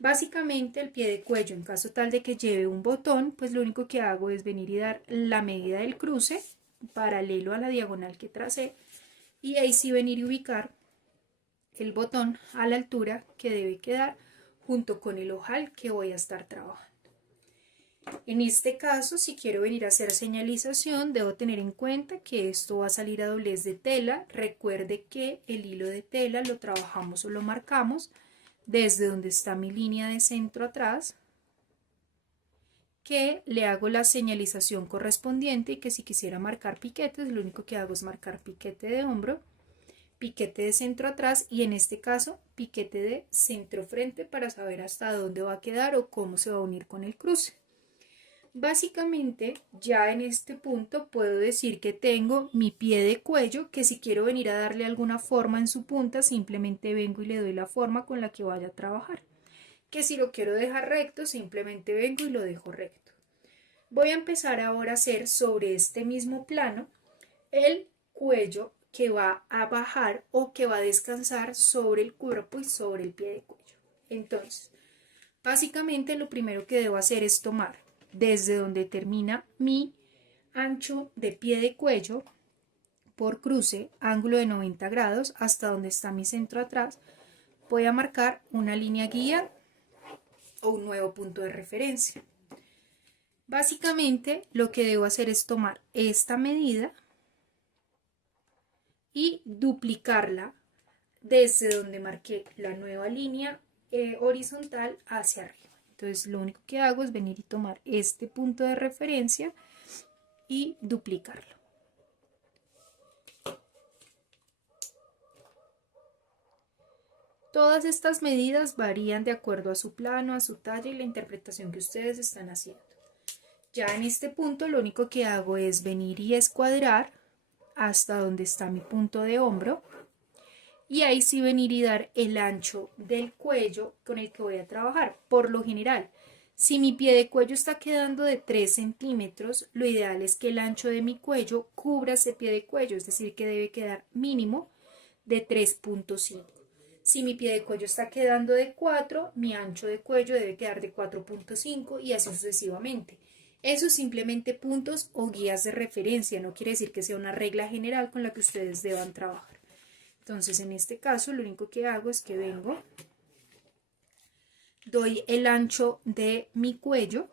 Básicamente el pie de cuello, en caso tal de que lleve un botón, pues lo único que hago es venir y dar la medida del cruce paralelo a la diagonal que tracé y ahí sí venir y ubicar el botón a la altura que debe quedar junto con el ojal que voy a estar trabajando. En este caso, si quiero venir a hacer señalización, debo tener en cuenta que esto va a salir a doblez de tela. Recuerde que el hilo de tela lo trabajamos o lo marcamos desde donde está mi línea de centro atrás, que le hago la señalización correspondiente y que si quisiera marcar piquetes, lo único que hago es marcar piquete de hombro, piquete de centro atrás y en este caso piquete de centro frente para saber hasta dónde va a quedar o cómo se va a unir con el cruce. Básicamente ya en este punto puedo decir que tengo mi pie de cuello, que si quiero venir a darle alguna forma en su punta simplemente vengo y le doy la forma con la que vaya a trabajar, que si lo quiero dejar recto simplemente vengo y lo dejo recto. Voy a empezar ahora a hacer sobre este mismo plano el cuello que va a bajar o que va a descansar sobre el cuerpo y sobre el pie de cuello. Entonces, básicamente lo primero que debo hacer es tomar desde donde termina mi ancho de pie de cuello por cruce, ángulo de 90 grados, hasta donde está mi centro atrás. Voy a marcar una línea guía o un nuevo punto de referencia. Básicamente lo que debo hacer es tomar esta medida y duplicarla desde donde marqué la nueva línea horizontal hacia arriba. Entonces lo único que hago es venir y tomar este punto de referencia y duplicarlo. Todas estas medidas varían de acuerdo a su plano, a su talla y la interpretación que ustedes están haciendo. Ya en este punto lo único que hago es venir y escuadrar hasta donde está mi punto de hombro y ahí sí venir y dar el ancho del cuello con el que voy a trabajar. Por lo general, si mi pie de cuello está quedando de 3 centímetros, lo ideal es que el ancho de mi cuello cubra ese pie de cuello, es decir, que debe quedar mínimo de 3,5. Si mi pie de cuello está quedando de 4, mi ancho de cuello debe quedar de 4,5 y así sucesivamente. Eso es simplemente puntos o guías de referencia, no quiere decir que sea una regla general con la que ustedes deban trabajar. Entonces, en este caso, lo único que hago es que vengo, doy el ancho de mi cuello,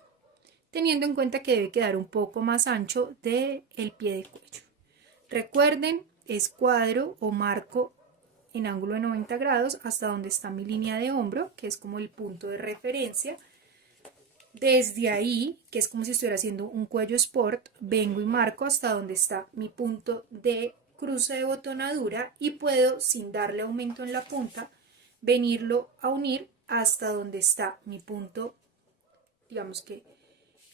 teniendo en cuenta que debe quedar un poco más ancho del pie de cuello. Recuerden, escuadro o marco en ángulo de 90 grados hasta donde está mi línea de hombro, que es como el punto de referencia. Desde ahí, que es como si estuviera haciendo un cuello sport, vengo y marco hasta donde está mi punto de cruce de botonadura y puedo, sin darle aumento en la punta, venirlo a unir hasta donde está mi punto, digamos que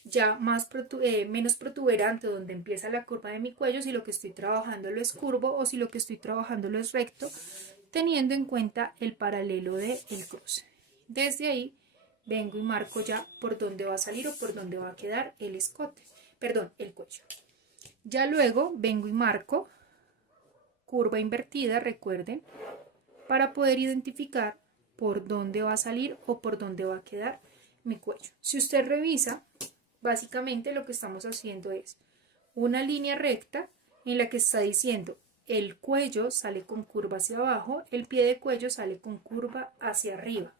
ya menos protuberante, donde empieza la curva de mi cuello, si lo que estoy trabajando lo es curvo o si lo que estoy trabajando lo es recto, teniendo en cuenta el paralelo del cruce. Desde ahí vengo y marco ya por dónde va a salir o por dónde va a quedar el escote, perdón, el cuello. Ya luego vengo y marco curva invertida, recuerden, para poder identificar por dónde va a salir o por dónde va a quedar mi cuello. Si usted revisa, básicamente lo que estamos haciendo es una línea recta en la que está diciendo el cuello sale con curva hacia abajo, el pie de cuello sale con curva hacia arriba.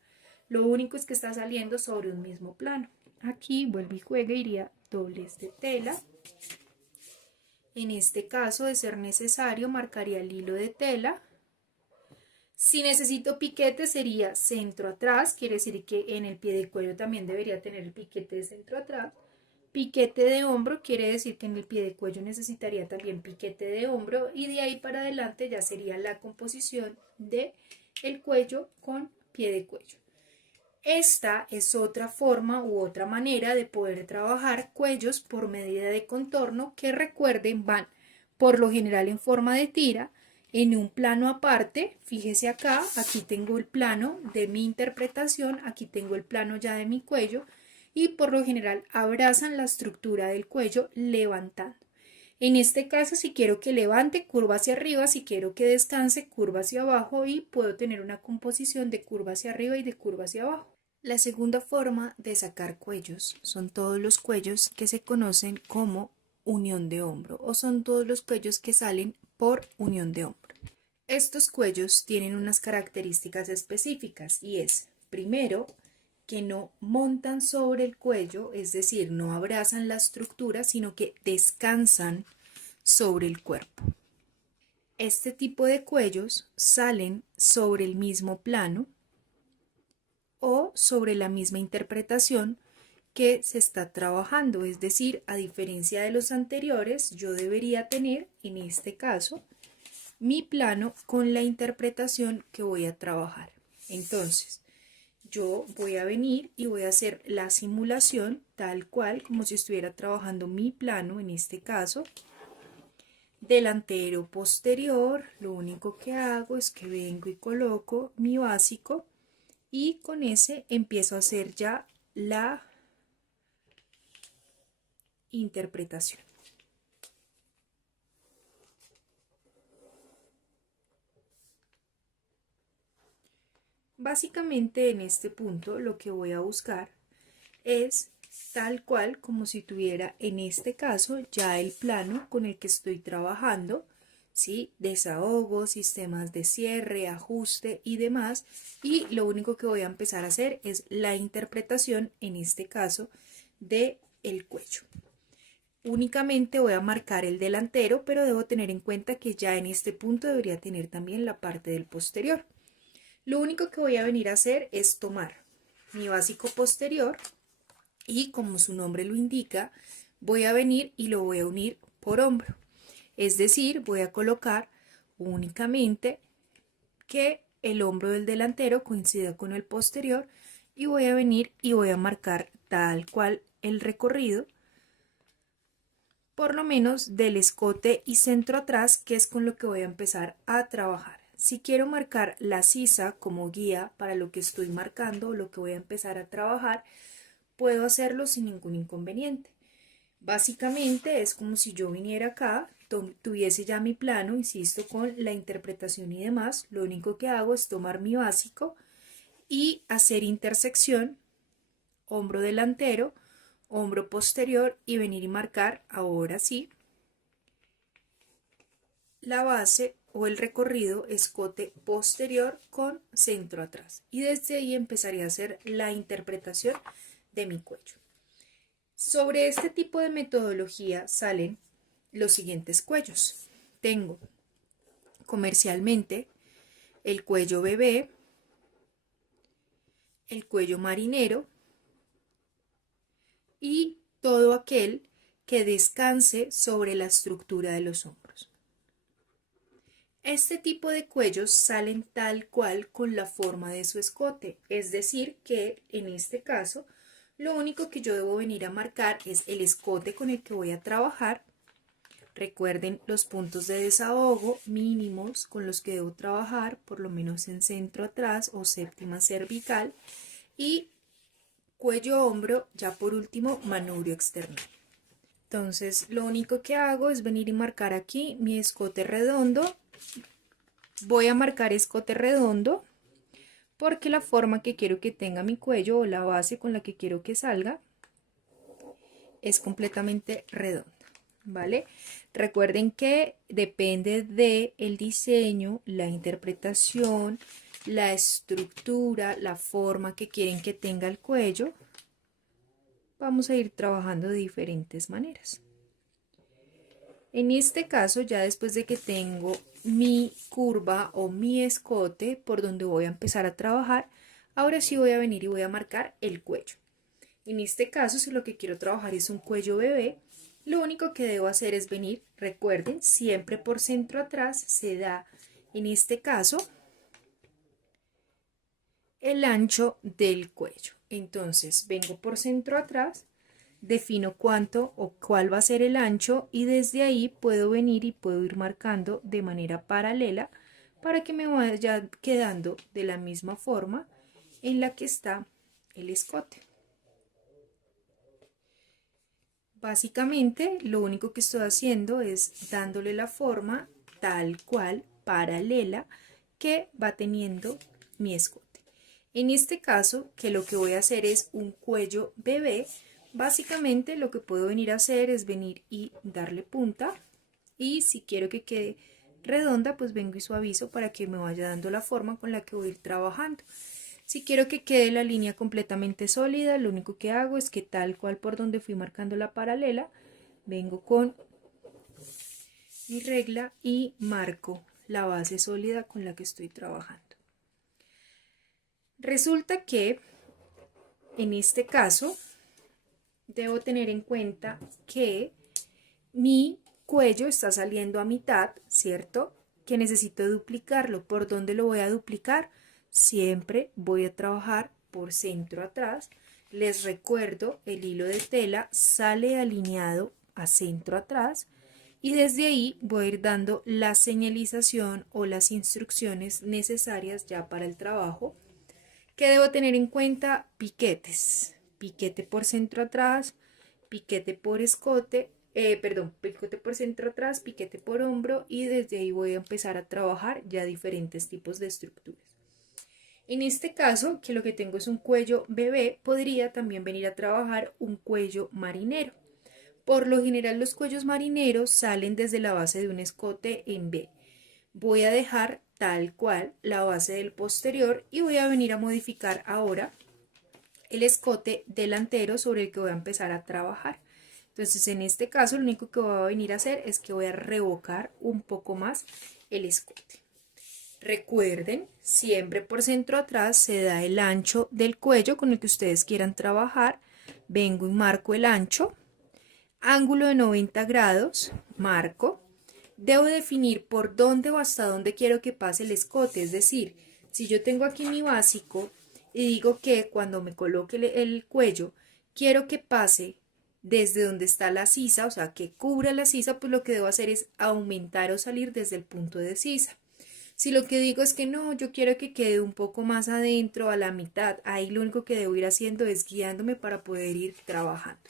Lo único es que está saliendo sobre un mismo plano. Aquí vuelve y juega, iría doblez de tela. En este caso, de ser necesario, marcaría el hilo de tela. Si necesito piquete sería centro atrás, quiere decir que en el pie de cuello también debería tener el piquete de centro atrás. Piquete de hombro quiere decir que en el pie de cuello necesitaría también piquete de hombro y de ahí para adelante ya sería la composición de el cuello con pie de cuello. Esta es otra forma u otra manera de poder trabajar cuellos por medida de contorno que, recuerden, van por lo general en forma de tira en un plano aparte. Fíjese acá, aquí tengo el plano de mi interpretación, aquí tengo el plano ya de mi cuello y por lo general abrazan la estructura del cuello levantando. En este caso, si quiero que levante, curva hacia arriba; si quiero que descanse, curva hacia abajo, y puedo tener una composición de curva hacia arriba y de curva hacia abajo. La segunda forma de sacar cuellos son todos los cuellos que se conocen como unión de hombro o son todos los cuellos que salen por unión de hombro. Estos cuellos tienen unas características específicas y es, primero, que no montan sobre el cuello, es decir, no abrazan la estructura, sino que descansan sobre el cuerpo. Este tipo de cuellos salen sobre el mismo plano o sobre la misma interpretación que se está trabajando, es decir, a diferencia de los anteriores, yo debería tener, en este caso, mi plano con la interpretación que voy a trabajar. Entonces, yo voy a venir y voy a hacer la simulación tal cual como si estuviera trabajando mi plano, en este caso, delantero, posterior. Lo único que hago es que vengo y coloco mi básico y con ese empiezo a hacer ya la interpretación. Básicamente en este punto lo que voy a buscar es tal cual como si tuviera en este caso ya el plano con el que estoy trabajando, ¿sí? Desahogo, sistemas de cierre, ajuste y demás, y lo único que voy a empezar a hacer es la interpretación, en este caso, de el cuello. Únicamente voy a marcar el delantero, pero debo tener en cuenta que ya en este punto debería tener también la parte del posterior. Lo único que voy a venir a hacer es tomar mi básico posterior y, como su nombre lo indica, voy a venir y lo voy a unir por hombro. Es decir, voy a colocar únicamente que el hombro del delantero coincida con el posterior y voy a venir y voy a marcar tal cual el recorrido, por lo menos del escote y centro atrás, que es con lo que voy a empezar a trabajar. Si quiero marcar la sisa como guía para lo que estoy marcando o lo que voy a empezar a trabajar, puedo hacerlo sin ningún inconveniente. Básicamente es como si yo viniera acá, tuviese ya mi plano, insisto, con la interpretación y demás. Lo único que hago es tomar mi básico y hacer intersección, hombro delantero, hombro posterior, y venir y marcar ahora sí la base o el recorrido escote posterior con centro atrás, y desde ahí empezaría a hacer la interpretación de mi cuello. Sobre este tipo de metodología salen los siguientes cuellos. Tengo comercialmente el cuello bebé, el cuello marinero y todo aquel que descanse sobre la estructura de los hombros. Este tipo de cuellos salen tal cual con la forma de su escote, es decir que en este caso lo único que yo debo venir a marcar es el escote con el que voy a trabajar. Recuerden los puntos de desahogo mínimos con los que debo trabajar, por lo menos en centro atrás o séptima cervical, y cuello hombro, ya por último manubrio externo. Entonces lo único que hago es venir y marcar aquí mi escote redondo. Voy a marcar escote redondo porque la forma que quiero que tenga mi cuello o la base con la que quiero que salga es completamente redonda, ¿vale? Recuerden que depende del diseño, la interpretación, la estructura, la forma que quieren que tenga el cuello. Vamos a ir trabajando de diferentes maneras. En este caso, ya después de que tengo mi curva o mi escote por donde voy a empezar a trabajar, ahora sí voy a venir y voy a marcar el cuello. En este caso, si lo que quiero trabajar es un cuello bebé, lo único que debo hacer es venir, recuerden, siempre por centro atrás se da, en este caso, el ancho del cuello. Entonces, vengo por centro atrás, defino cuánto o cuál va a ser el ancho y desde ahí puedo venir y puedo ir marcando de manera paralela para que me vaya quedando de la misma forma en la que está el escote. Básicamente lo único que estoy haciendo es dándole la forma tal cual paralela que va teniendo mi escote. En este caso, que lo que voy a hacer es un cuello bebé, básicamente lo que puedo venir a hacer es venir y darle punta, y si quiero que quede redonda, pues vengo y suavizo para que me vaya dando la forma con la que voy a ir trabajando. Si quiero que quede la línea completamente sólida, lo único que hago es que tal cual por donde fui marcando la paralela, vengo con mi regla y marco la base sólida con la que estoy trabajando. Resulta que en este caso debo tener en cuenta que mi cuello está saliendo a mitad, ¿cierto? Que necesito duplicarlo. ¿Por dónde lo voy a duplicar? Siempre voy a trabajar por centro atrás. Les recuerdo, el hilo de tela sale alineado a centro atrás y desde ahí voy a ir dando la señalización o las instrucciones necesarias ya para el trabajo. ¿Qué debo tener en cuenta? Piquetes. Piquete por centro atrás, piquete por escote, piquete por centro atrás, piquete por hombro, y desde ahí voy a empezar a trabajar ya diferentes tipos de estructuras. En este caso, que lo que tengo es un cuello bebé, podría también venir a trabajar un cuello marinero. Por lo general los cuellos marineros salen desde la base de un escote en B. Voy a dejar tal cual la base del posterior y voy a venir a modificar ahora el escote delantero sobre el que voy a empezar a trabajar. Entonces en este caso lo único que voy a venir a hacer es que voy a revocar un poco más el escote. Recuerden, siempre por centro atrás se da el ancho del cuello con el que ustedes quieran trabajar. Vengo y marco el ancho, ángulo de 90 grados, marco. Debo definir por dónde o hasta dónde quiero que pase el escote, es decir, si yo tengo aquí mi básico y digo que cuando me coloque el cuello quiero que pase desde donde está la sisa, o sea, que cubra la sisa, pues lo que debo hacer es aumentar o salir desde el punto de sisa. Si lo que digo es que no, yo quiero que quede un poco más adentro, a la mitad, ahí lo único que debo ir haciendo es guiándome para poder ir trabajando.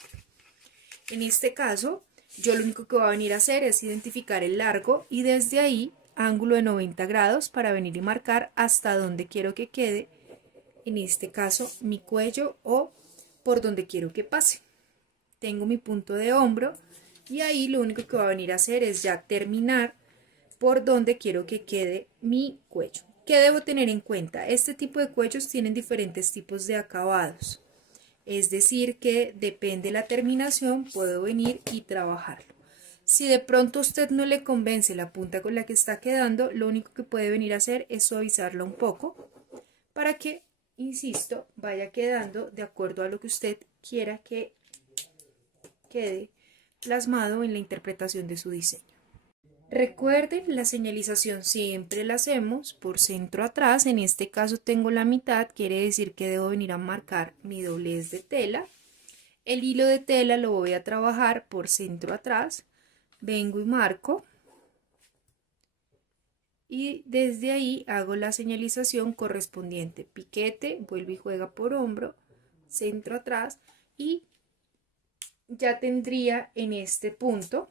En este caso, yo lo único que voy a venir a hacer es identificar el largo y desde ahí ángulo de 90 grados para venir y marcar hasta donde quiero que quede, en este caso mi cuello o por donde quiero que pase. Tengo mi punto de hombro y ahí lo único que voy a venir a hacer es ya terminar por donde quiero que quede mi cuello. ¿Qué debo tener en cuenta? Este tipo de cuellos tienen diferentes tipos de acabados. Es decir que depende de la terminación, puedo venir y trabajarlo. Si de pronto a usted no le convence la punta con la que está quedando, lo único que puede venir a hacer es suavizarla un poco para que, insisto, vaya quedando de acuerdo a lo que usted quiera que quede plasmado en la interpretación de su diseño. Recuerden, la señalización siempre la hacemos por centro atrás. En este caso tengo la mitad, quiere decir que debo venir a marcar mi doblez de tela. El hilo de tela lo voy a trabajar por centro atrás. Vengo y marco. Y desde ahí hago la señalización correspondiente. Piquete, vuelve y juega por hombro, centro atrás, y ya tendría en este punto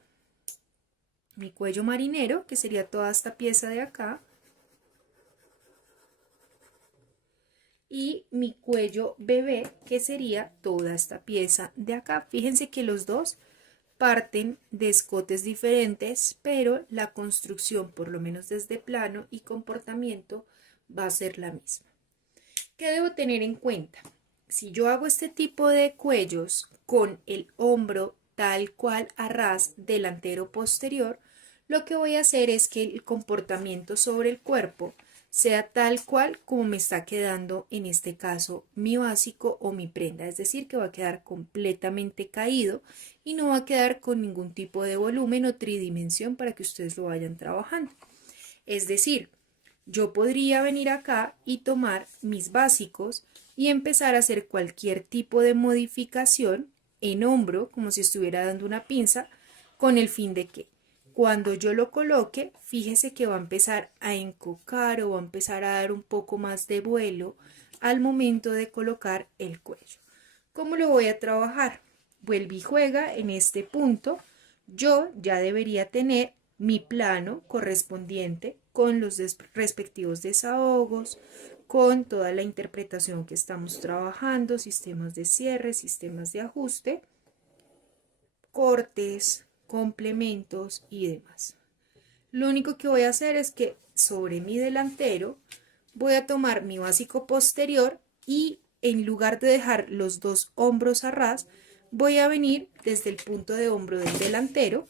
mi cuello marinero, que sería toda esta pieza de acá, y mi cuello bebé, que sería toda esta pieza de acá. Fíjense que los dos parten de escotes diferentes, pero la construcción, por lo menos desde plano y comportamiento, va a ser la misma. ¿Qué debo tener en cuenta? Si yo hago este tipo de cuellos con el hombro tal cual a ras delantero posterior, lo que voy a hacer es que el comportamiento sobre el cuerpo sea tal cual como me está quedando en este caso mi básico o mi prenda, es decir, que va a quedar completamente caído y no va a quedar con ningún tipo de volumen o tridimensión para que ustedes lo vayan trabajando. Es decir, yo podría venir acá y tomar mis básicos y empezar a hacer cualquier tipo de modificación en hombro, como si estuviera dando una pinza, con el fin de que cuando yo lo coloque, fíjese que va a empezar a encocar o va a empezar a dar un poco más de vuelo al momento de colocar el cuello. ¿Cómo lo voy a trabajar? Vuelve y juega en este punto. Yo ya debería tener mi plano correspondiente con los respectivos desahogos, con toda la interpretación que estamos trabajando, sistemas de cierre, sistemas de ajuste, cortes, complementos y demás. Lo único que voy a hacer es que sobre mi delantero voy a tomar mi básico posterior y en lugar de dejar los dos hombros a ras, voy a venir desde el punto de hombro del delantero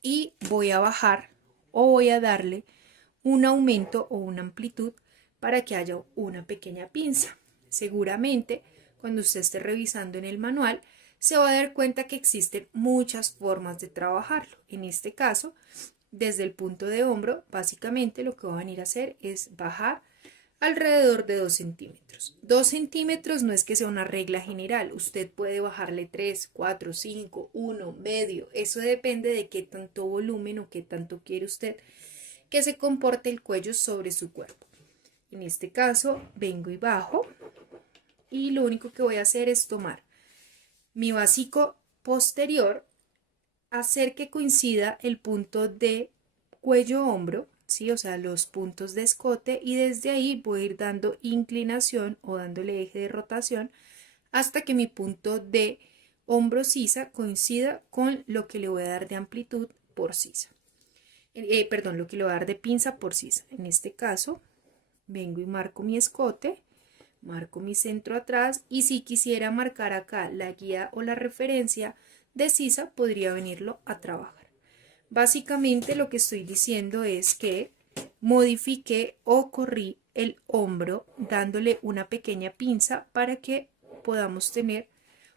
y voy a bajar o voy a darle un aumento o una amplitud para que haya una pequeña pinza. Seguramente cuando usted esté revisando en el manual se va a dar cuenta que existen muchas formas de trabajarlo. En este caso, desde el punto de hombro, básicamente lo que va a venir a hacer es bajar alrededor de 2 centímetros. 2 centímetros no es que sea una regla general, usted puede bajarle 3, 4, 5, 1, medio, eso depende de qué tanto volumen o qué tanto quiere usted que se comporte el cuello sobre su cuerpo. En este caso vengo y bajo y lo único que voy a hacer es tomar mi básico posterior, hacer que coincida el punto de cuello-hombro, ¿sí? O sea, los puntos de escote, y desde ahí voy a ir dando inclinación o dándole eje de rotación hasta que mi punto de hombro sisa coincida con lo que le voy a dar de amplitud por sisa. Perdón, lo que le voy a dar de pinza por sisa. En este caso, vengo y marco mi escote, marco mi centro atrás, y si quisiera marcar acá la guía o la referencia de sisa, podría venirlo a trabajar. Básicamente lo que estoy diciendo es que modifiqué o corrí el hombro dándole una pequeña pinza para que podamos tener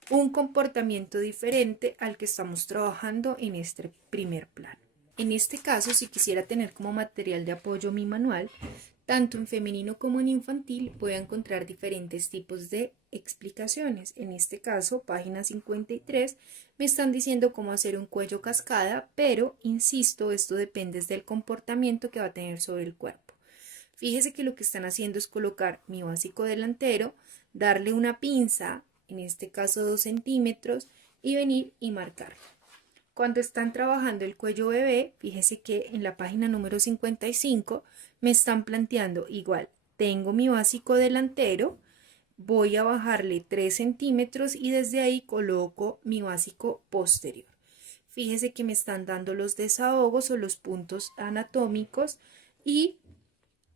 un comportamiento diferente al que estamos trabajando en este primer plano. En este caso, si quisiera tener como material de apoyo mi manual, tanto en femenino como en infantil, voy a encontrar diferentes tipos de explicaciones. En este caso, página 53, me están diciendo cómo hacer un cuello cascada, pero insisto, esto depende del comportamiento que va a tener sobre el cuerpo. Fíjese que lo que están haciendo es colocar mi básico delantero, darle una pinza, en este caso 2 centímetros, y venir y marcarlo. Cuando están trabajando el cuello bebé, fíjese que en la página número 55 me están planteando igual. Tengo mi básico delantero, voy a bajarle 3 centímetros y desde ahí coloco mi básico posterior. Fíjese que me están dando los desahogos o los puntos anatómicos y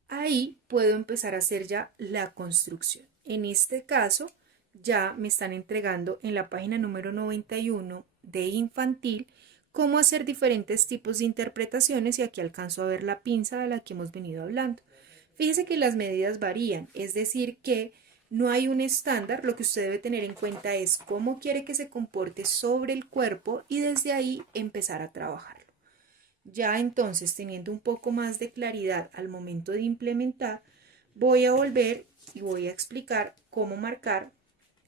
ahí puedo empezar a hacer ya la construcción. En este caso, ya me están entregando en la página número 91 de infantil cómo hacer diferentes tipos de interpretaciones y aquí alcanzo a ver la pinza de la que hemos venido hablando. Fíjese que las medidas varían, es decir que no hay un estándar, lo que usted debe tener en cuenta es cómo quiere que se comporte sobre el cuerpo y desde ahí empezar a trabajarlo. Ya entonces, teniendo un poco más de claridad al momento de implementar, voy a volver y voy a explicar cómo marcar.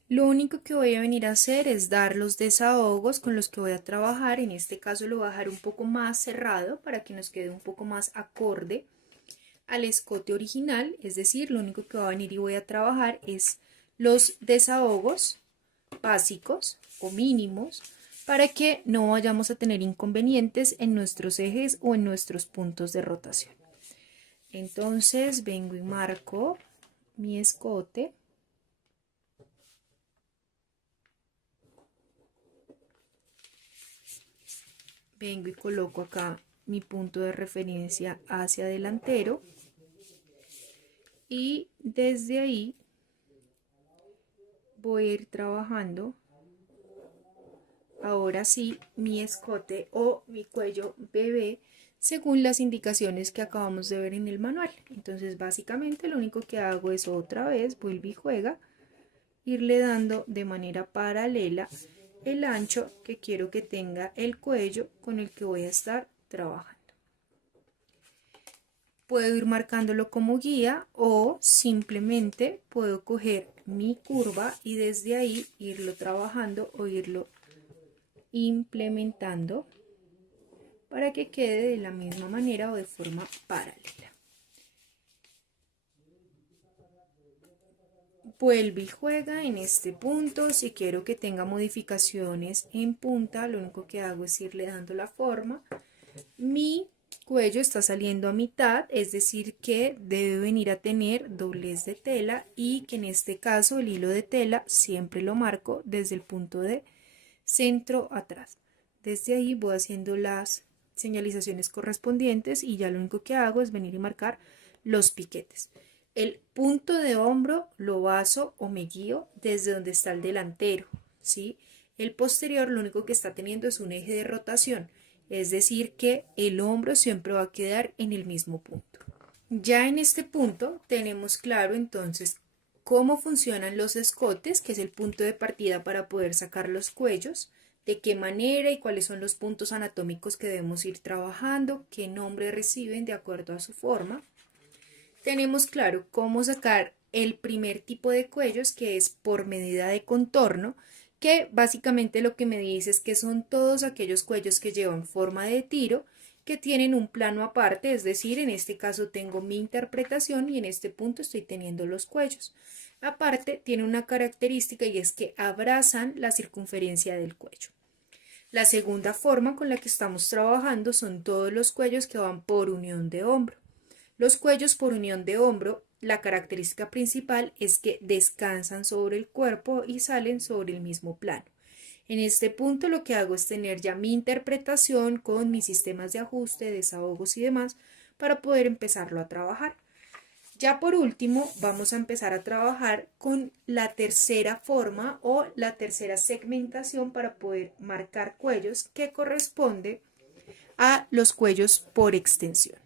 Lo único que voy a venir a hacer es dar los desahogos con los que voy a trabajar. En este caso lo voy a dejar un poco más cerrado para que nos quede un poco más acorde al escote original. Es decir, lo único que voy a venir y voy a trabajar es los desahogos básicos o mínimos para que no vayamos a tener inconvenientes en nuestros ejes o en nuestros puntos de rotación. Entonces vengo y marco mi escote. Vengo y coloco acá mi punto de referencia hacia delantero y desde ahí voy a ir trabajando ahora sí mi escote o mi cuello bebé según las indicaciones que acabamos de ver en el manual. Entonces básicamente lo único que hago es otra vez vuelve y juega, irle dando de manera paralela el ancho que quiero que tenga el cuello con el que voy a estar trabajando. Puedo ir marcándolo como guía o simplemente puedo coger mi curva y desde ahí irlo trabajando o irlo implementando para que quede de la misma manera o de forma paralela. Vuelve y juega en este punto. Si quiero que tenga modificaciones en punta, lo único que hago es irle dando la forma. Mi cuello está saliendo a mitad, es decir que debe venir a tener doblez de tela y que en este caso el hilo de tela siempre lo marco desde el punto de centro atrás. Desde ahí voy haciendo las señalizaciones correspondientes y ya lo único que hago es venir y marcar los piquetes. El punto de hombro lo baso o me guío desde donde está el delantero, ¿sí? El posterior lo único que está teniendo es un eje de rotación, es decir que el hombro siempre va a quedar en el mismo punto. Ya en este punto tenemos claro entonces cómo funcionan los escotes, que es el punto de partida para poder sacar los cuellos, de qué manera y cuáles son los puntos anatómicos que debemos ir trabajando, qué nombre reciben de acuerdo a su forma. Tenemos claro cómo sacar el primer tipo de cuellos, que es por medida de contorno, que básicamente lo que me dice es que son todos aquellos cuellos que llevan forma de tiro, que tienen un plano aparte, es decir, en este caso tengo mi interpretación y en este punto estoy teniendo los cuellos. Aparte, tiene una característica y es que abrazan la circunferencia del cuello. La segunda forma con la que estamos trabajando son todos los cuellos que van por unión de hombro. Los cuellos por unión de hombro, la característica principal es que descansan sobre el cuerpo y salen sobre el mismo plano. En este punto lo que hago es tener ya mi interpretación con mis sistemas de ajuste, desahogos y demás para poder empezarlo a trabajar. Ya por último vamos a empezar a trabajar con la tercera forma o la tercera segmentación para poder marcar cuellos que corresponde a los cuellos por extensión.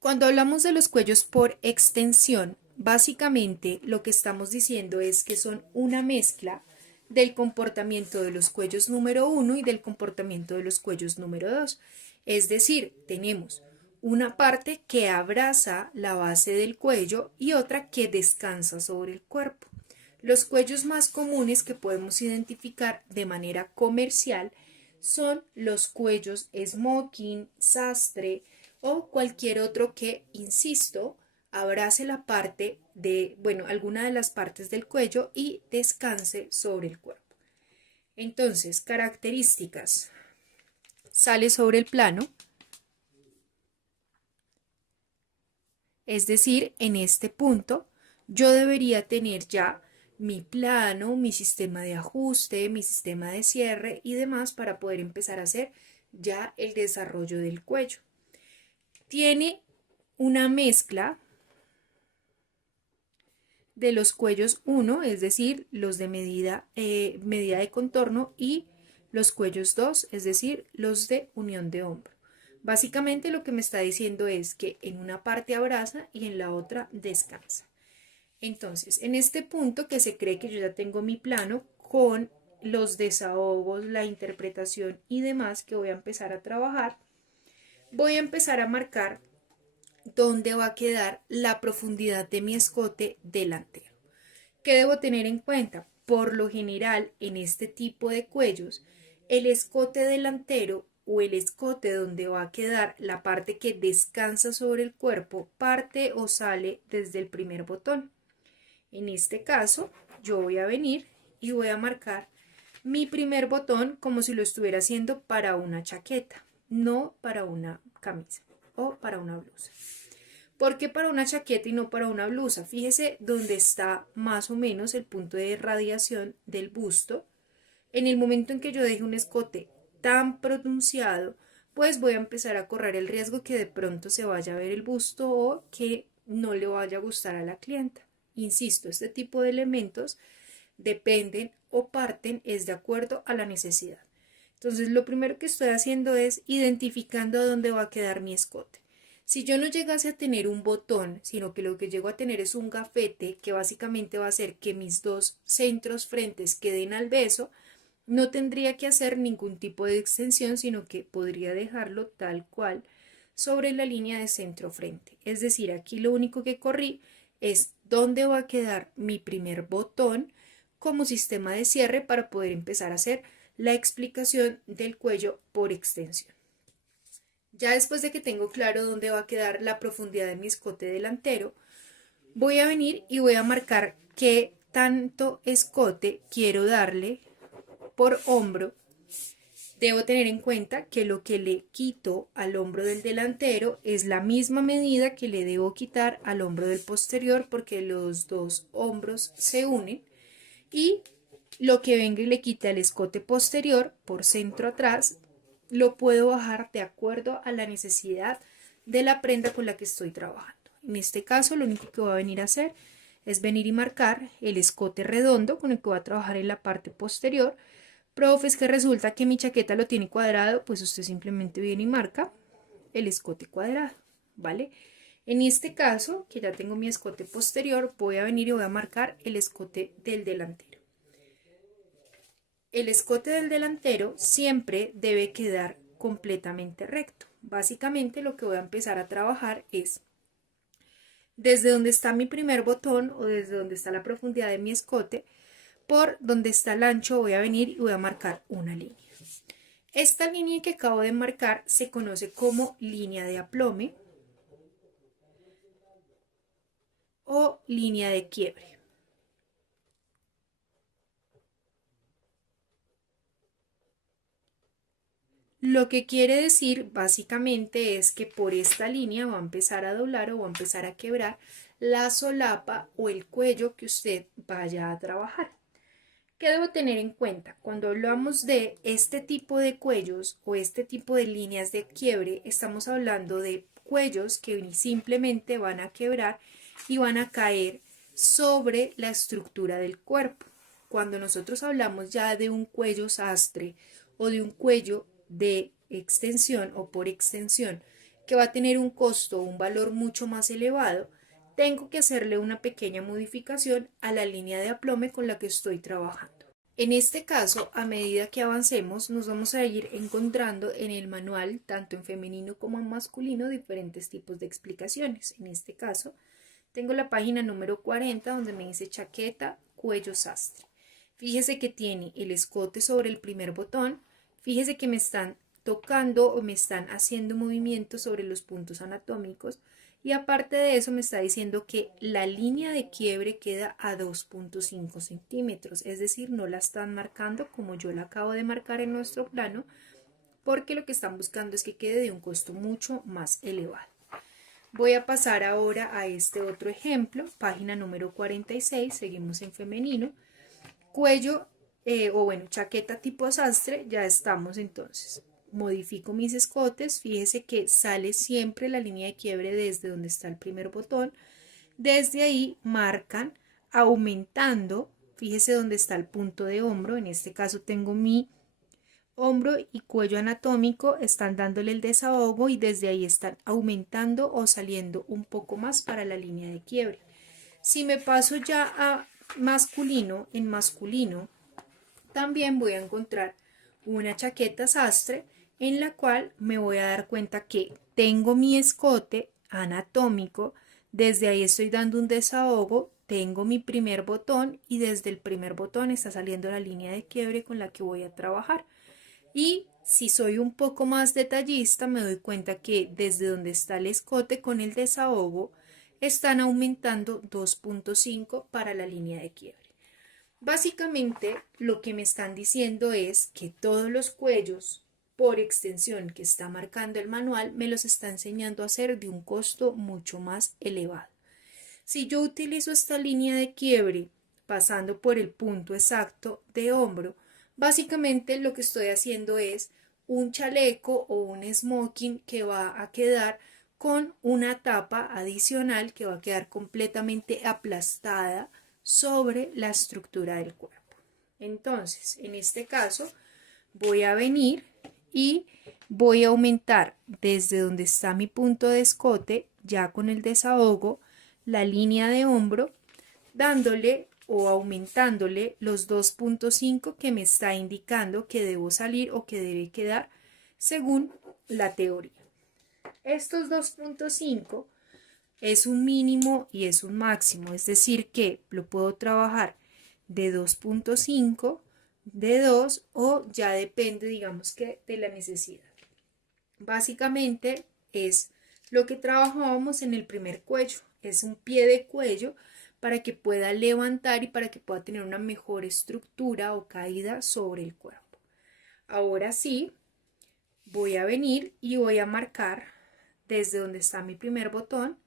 Cuando hablamos de los cuellos por extensión, básicamente lo que estamos diciendo es que son una mezcla del comportamiento de los cuellos número 1 y del comportamiento de los cuellos número 2. Es decir, tenemos una parte que abraza la base del cuello y otra que descansa sobre el cuerpo. Los cuellos más comunes que podemos identificar de manera comercial son los cuellos smoking, sastre o cualquier otro que, insisto, abrace la parte de, bueno, alguna de las partes del cuello y descanse sobre el cuerpo. Entonces, características. Sale sobre el plano, es decir, en este punto yo debería tener ya mi plano, mi sistema de ajuste, mi sistema de cierre y demás para poder empezar a hacer ya el desarrollo del cuello. Tiene una mezcla de los cuellos 1, es decir, los de medida de contorno, y los cuellos 2, es decir, los de unión de hombro. Básicamente lo que me está diciendo es que en una parte abraza y en la otra descansa. Entonces, en este punto que se cree que yo ya tengo mi plano con los desahogos, la interpretación y demás que voy a empezar a trabajar, voy a empezar a marcar dónde va a quedar la profundidad de mi escote delantero. ¿Qué debo tener en cuenta? Por lo general, en este tipo de cuellos, el escote delantero o el escote donde va a quedar la parte que descansa sobre el cuerpo parte o sale desde el primer botón. En este caso, yo voy a venir y voy a marcar mi primer botón como si lo estuviera haciendo para una chaqueta, no para una camisa o para una blusa. ¿Por qué para una chaqueta y no para una blusa? Fíjese dónde está más o menos el punto de radiación del busto. En el momento en que yo deje un escote tan pronunciado, pues voy a empezar a correr el riesgo que de pronto se vaya a ver el busto o que no le vaya a gustar a la clienta. Insisto, este tipo de elementos dependen o parten es de acuerdo a la necesidad. Entonces, lo primero que estoy haciendo es identificando dónde va a quedar mi escote. Si yo no llegase a tener un botón, sino que lo que llego a tener es un gafete, que básicamente va a hacer que mis dos centros frentes queden al beso, no tendría que hacer ningún tipo de extensión, sino que podría dejarlo tal cual sobre la línea de centro frente. Es decir, aquí lo único que corrí es dónde va a quedar mi primer botón como sistema de cierre para poder empezar a hacer la explicación del cuello por extensión. Ya después de que tengo claro dónde va a quedar la profundidad de mi escote delantero, voy a venir y voy a marcar qué tanto escote quiero darle por hombro. Debo tener en cuenta que lo que le quito al hombro del delantero es la misma medida que le debo quitar al hombro del posterior, porque los dos hombros se unen, y lo que venga y le quite al escote posterior por centro atrás lo puedo bajar de acuerdo a la necesidad de la prenda con la que estoy trabajando. En este caso, lo único que voy a venir a hacer es venir y marcar el escote redondo con el que voy a trabajar en la parte posterior. Profe, es que resulta que mi chaqueta lo tiene cuadrado, pues usted simplemente viene y marca el escote cuadrado, ¿vale? En este caso, que ya tengo mi escote posterior, voy a venir y voy a marcar el escote del delantero. El escote del delantero siempre debe quedar completamente recto. Básicamente lo que voy a empezar a trabajar es desde donde está mi primer botón o desde donde está la profundidad de mi escote, por donde está el ancho voy a venir y voy a marcar una línea. Esta línea que acabo de marcar se conoce como línea de aplome o línea de quiebre. Lo que quiere decir básicamente es que por esta línea va a empezar a doblar o va a empezar a quebrar la solapa o el cuello que usted vaya a trabajar. ¿Qué debo tener en cuenta? Cuando hablamos de este tipo de cuellos o este tipo de líneas de quiebre, estamos hablando de cuellos que simplemente van a quebrar y van a caer sobre la estructura del cuerpo. Cuando nosotros hablamos ya de un cuello sastre o de un cuello de extensión o por extensión que va a tener un costo o un valor mucho más elevado, tengo que hacerle una pequeña modificación a la línea de aplome con la que estoy trabajando. En este caso, a medida que avancemos, nos vamos a ir encontrando en el manual, tanto en femenino como en masculino, diferentes tipos de explicaciones. En este caso, tengo la página número 40 donde me dice chaqueta, cuello sastre. Fíjese que tiene el escote sobre el primer botón. Fíjese que me están tocando o me están haciendo movimientos sobre los puntos anatómicos. Y aparte de eso me está diciendo que la línea de quiebre queda a 2.5 centímetros, es decir, no la están marcando como yo la acabo de marcar en nuestro plano, porque lo que están buscando es que quede de un costo mucho más elevado. Voy a pasar ahora a este otro ejemplo, página número 46, seguimos en femenino, cuello chaqueta tipo sastre, ya estamos entonces. Modifico mis escotes, fíjese que sale siempre la línea de quiebre desde donde está el primer botón. Desde ahí marcan aumentando, fíjese dónde está el punto de hombro, en este caso tengo mi hombro y cuello anatómico, están dándole el desahogo y desde ahí están aumentando o saliendo un poco más para la línea de quiebre. Si me paso ya a masculino, en masculino también voy a encontrar una chaqueta sastre en la cual me voy a dar cuenta que tengo mi escote anatómico, desde ahí estoy dando un desahogo, tengo mi primer botón y desde el primer botón está saliendo la línea de quiebre con la que voy a trabajar. Y si soy un poco más detallista, me doy cuenta que desde donde está el escote con el desahogo, están aumentando 2.5 para la línea de quiebre. Básicamente, lo que me están diciendo es que todos los cuellos por extensión que está marcando el manual me los está enseñando a hacer de un costo mucho más elevado. Si yo utilizo esta línea de quiebre pasando por el punto exacto de hombro, básicamente lo que estoy haciendo es un chaleco o un smoking que va a quedar con una tapa adicional que va a quedar completamente aplastada sobre la estructura del cuerpo. Entonces, en este caso, voy a venir y voy a aumentar desde donde está mi punto de escote, ya con el desahogo, la línea de hombro, dándole o aumentándole los 2.5 que me está indicando que debo salir o que debe quedar según la teoría. Estos 2.5 es un mínimo y es un máximo, es decir que lo puedo trabajar de 2.5, de 2 o ya depende, digamos que de la necesidad. Básicamente es lo que trabajábamos en el primer cuello, es un pie de cuello para que pueda levantar y para que pueda tener una mejor estructura o caída sobre el cuerpo. Ahora sí, voy a venir y voy a marcar desde donde está mi primer botón,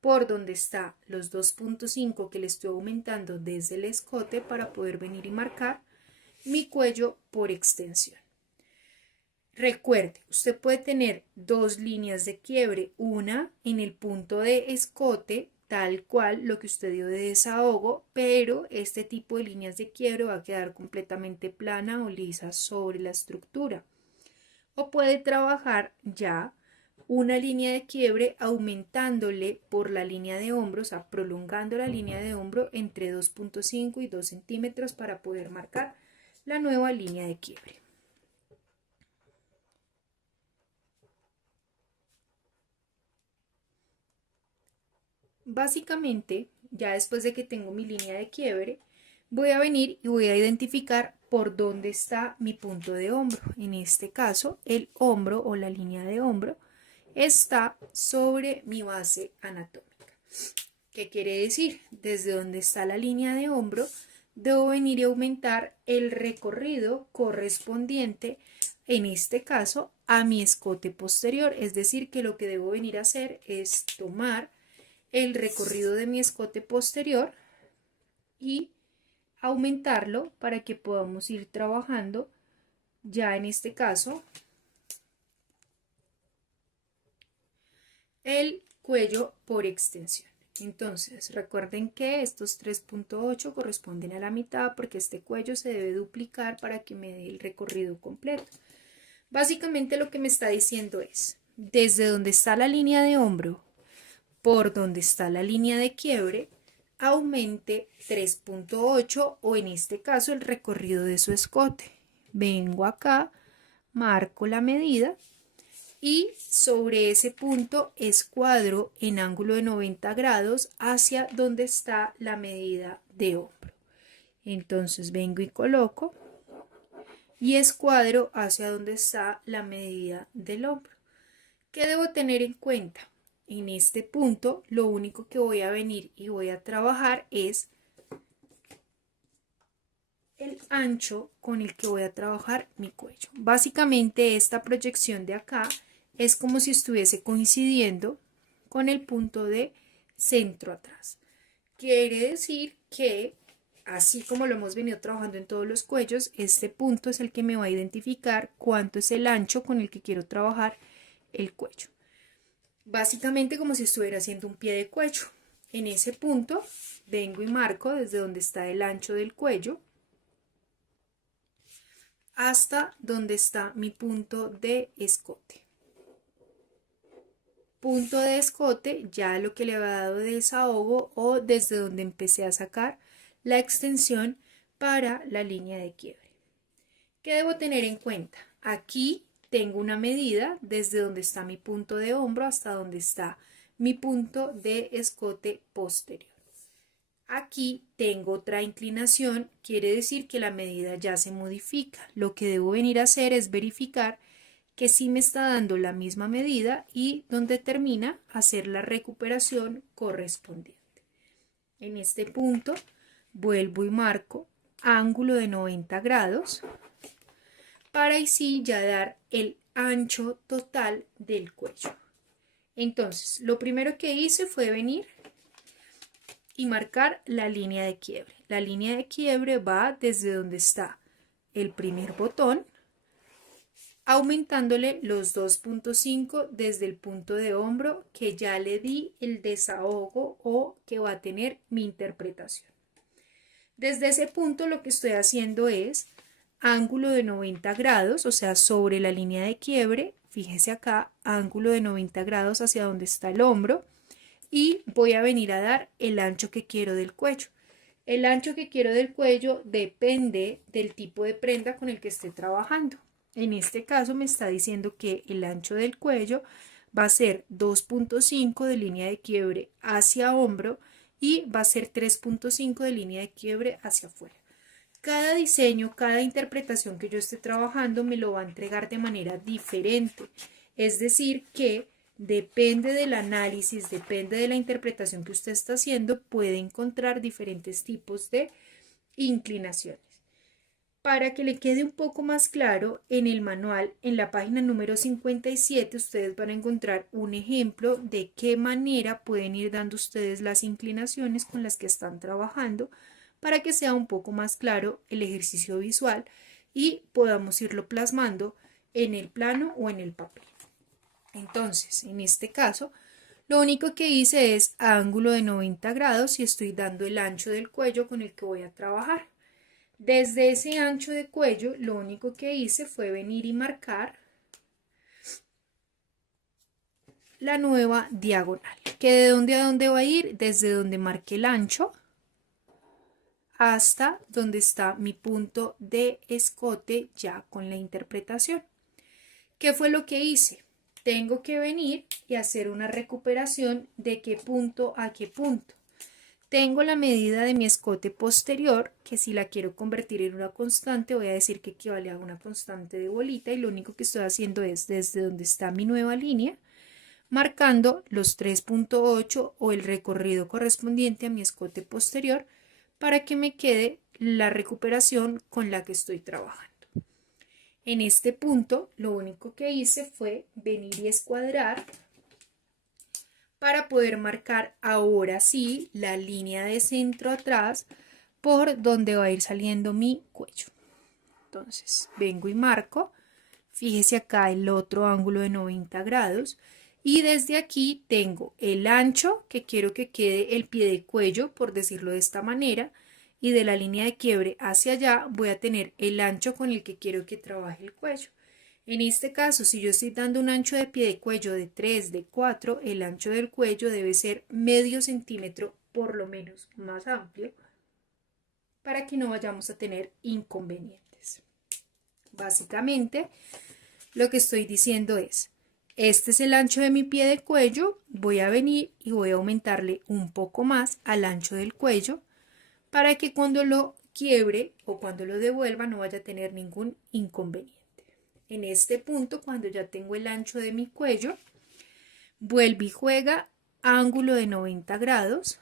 por donde está los 2.5 que le estoy aumentando desde el escote para poder venir y marcar mi cuello por extensión. Recuerde, usted puede tener dos líneas de quiebre, una en el punto de escote, tal cual lo que usted dio de desahogo, pero este tipo de líneas de quiebre va a quedar completamente plana o lisa sobre la estructura. O puede trabajar ya una línea de quiebre aumentándole por la línea de hombro, o sea, prolongando la línea de hombro entre 2.5 y 2 centímetros para poder marcar la nueva línea de quiebre. Básicamente, ya después de que tengo mi línea de quiebre, voy a venir y voy a identificar por dónde está mi punto de hombro. En este caso, el hombro o la línea de hombro está sobre mi base anatómica. ¿Qué quiere decir? Desde donde está la línea de hombro, debo venir y aumentar el recorrido correspondiente, en este caso, a mi escote posterior. Es decir, que lo que debo venir a hacer es tomar el recorrido de mi escote posterior y aumentarlo para que podamos ir trabajando ya en este caso el cuello por extensión. Entonces recuerden que estos 3.8 corresponden a la mitad porque este cuello se debe duplicar para que me dé el recorrido completo. Básicamente lo que me está diciendo es, desde donde está la línea de hombro por donde está la línea de quiebre, aumente 3.8 o en este caso el recorrido de su escote. Vengo acá, marco la medida y sobre ese punto escuadro en ángulo de 90 grados hacia donde está la medida de hombro. Entonces vengo y coloco y escuadro hacia donde está la medida del hombro. ¿Qué debo tener en cuenta? En este punto lo único que voy a venir y voy a trabajar es el ancho con el que voy a trabajar mi cuello. Básicamente esta proyección de acá es como si estuviese coincidiendo con el punto de centro atrás. Quiere decir que así como lo hemos venido trabajando en todos los cuellos, este punto es el que me va a identificar cuánto es el ancho con el que quiero trabajar el cuello. Básicamente como si estuviera haciendo un pie de cuello. En ese punto vengo y marco desde donde está el ancho del cuello hasta donde está mi punto de escote. Punto de escote, ya lo que le había dado de desahogo o desde donde empecé a sacar la extensión para la línea de quiebre. ¿Qué debo tener en cuenta? Aquí tengo una medida desde donde está mi punto de hombro hasta donde está mi punto de escote posterior. Aquí tengo otra inclinación, quiere decir que la medida ya se modifica. Lo que debo venir a hacer es verificar que sí me está dando la misma medida y donde termina hacer la recuperación correspondiente. En este punto vuelvo y marco ángulo de 90 grados para así ya dar el ancho total del cuello. Entonces, lo primero que hice fue venir y marcar la línea de quiebre. La línea de quiebre va desde donde está el primer botón, aumentándole los 2.5 desde el punto de hombro que ya le di el desahogo o que va a tener mi interpretación. Desde ese punto lo que estoy haciendo es ángulo de 90 grados, o sea, sobre la línea de quiebre, fíjese acá, ángulo de 90 grados hacia donde está el hombro, y voy a venir a dar el ancho que quiero del cuello. El ancho que quiero del cuello depende del tipo de prenda con el que esté trabajando. En este caso me está diciendo que el ancho del cuello va a ser 2.5 de línea de quiebre hacia hombro y va a ser 3.5 de línea de quiebre hacia afuera. Cada diseño, cada interpretación que yo esté trabajando me lo va a entregar de manera diferente. Es decir, que depende del análisis, depende de la interpretación que usted está haciendo, puede encontrar diferentes tipos de inclinaciones. Para que le quede un poco más claro, en el manual, en la página número 57, ustedes van a encontrar un ejemplo de qué manera pueden ir dando ustedes las inclinaciones con las que están trabajando para que sea un poco más claro el ejercicio visual y podamos irlo plasmando en el plano o en el papel. Entonces, en este caso, lo único que hice es ángulo de 90 grados y estoy dando el ancho del cuello con el que voy a trabajar. Desde ese ancho de cuello, lo único que hice fue venir y marcar la nueva diagonal. ¿Que de dónde a dónde va a ir? Desde donde marqué el ancho hasta donde está mi punto de escote ya con la interpretación. ¿Qué fue lo que hice? Tengo que venir y hacer una recuperación de qué punto a qué punto. Tengo la medida de mi escote posterior, que si la quiero convertir en una constante, voy a decir que equivale a una constante de bolita y lo único que estoy haciendo es desde donde está mi nueva línea, marcando los 3.8 o el recorrido correspondiente a mi escote posterior para que me quede la recuperación con la que estoy trabajando. En este punto, lo único que hice fue venir y escuadrar para poder marcar ahora sí la línea de centro atrás por donde va a ir saliendo mi cuello. Entonces vengo y marco, fíjese acá el otro ángulo de 90 grados y desde aquí tengo el ancho que quiero que quede el pie de cuello, por decirlo de esta manera, y de la línea de quiebre hacia allá voy a tener el ancho con el que quiero que trabaje el cuello. En este caso, si yo estoy dando un ancho de pie de cuello de 3, de 4, el ancho del cuello debe ser medio centímetro por lo menos más amplio para que no vayamos a tener inconvenientes. Básicamente, lo que estoy diciendo es, este es el ancho de mi pie de cuello, voy a venir y voy a aumentarle un poco más al ancho del cuello para que cuando lo quiebre o cuando lo devuelva no vaya a tener ningún inconveniente. En este punto, cuando ya tengo el ancho de mi cuello, vuelve y juega ángulo de 90 grados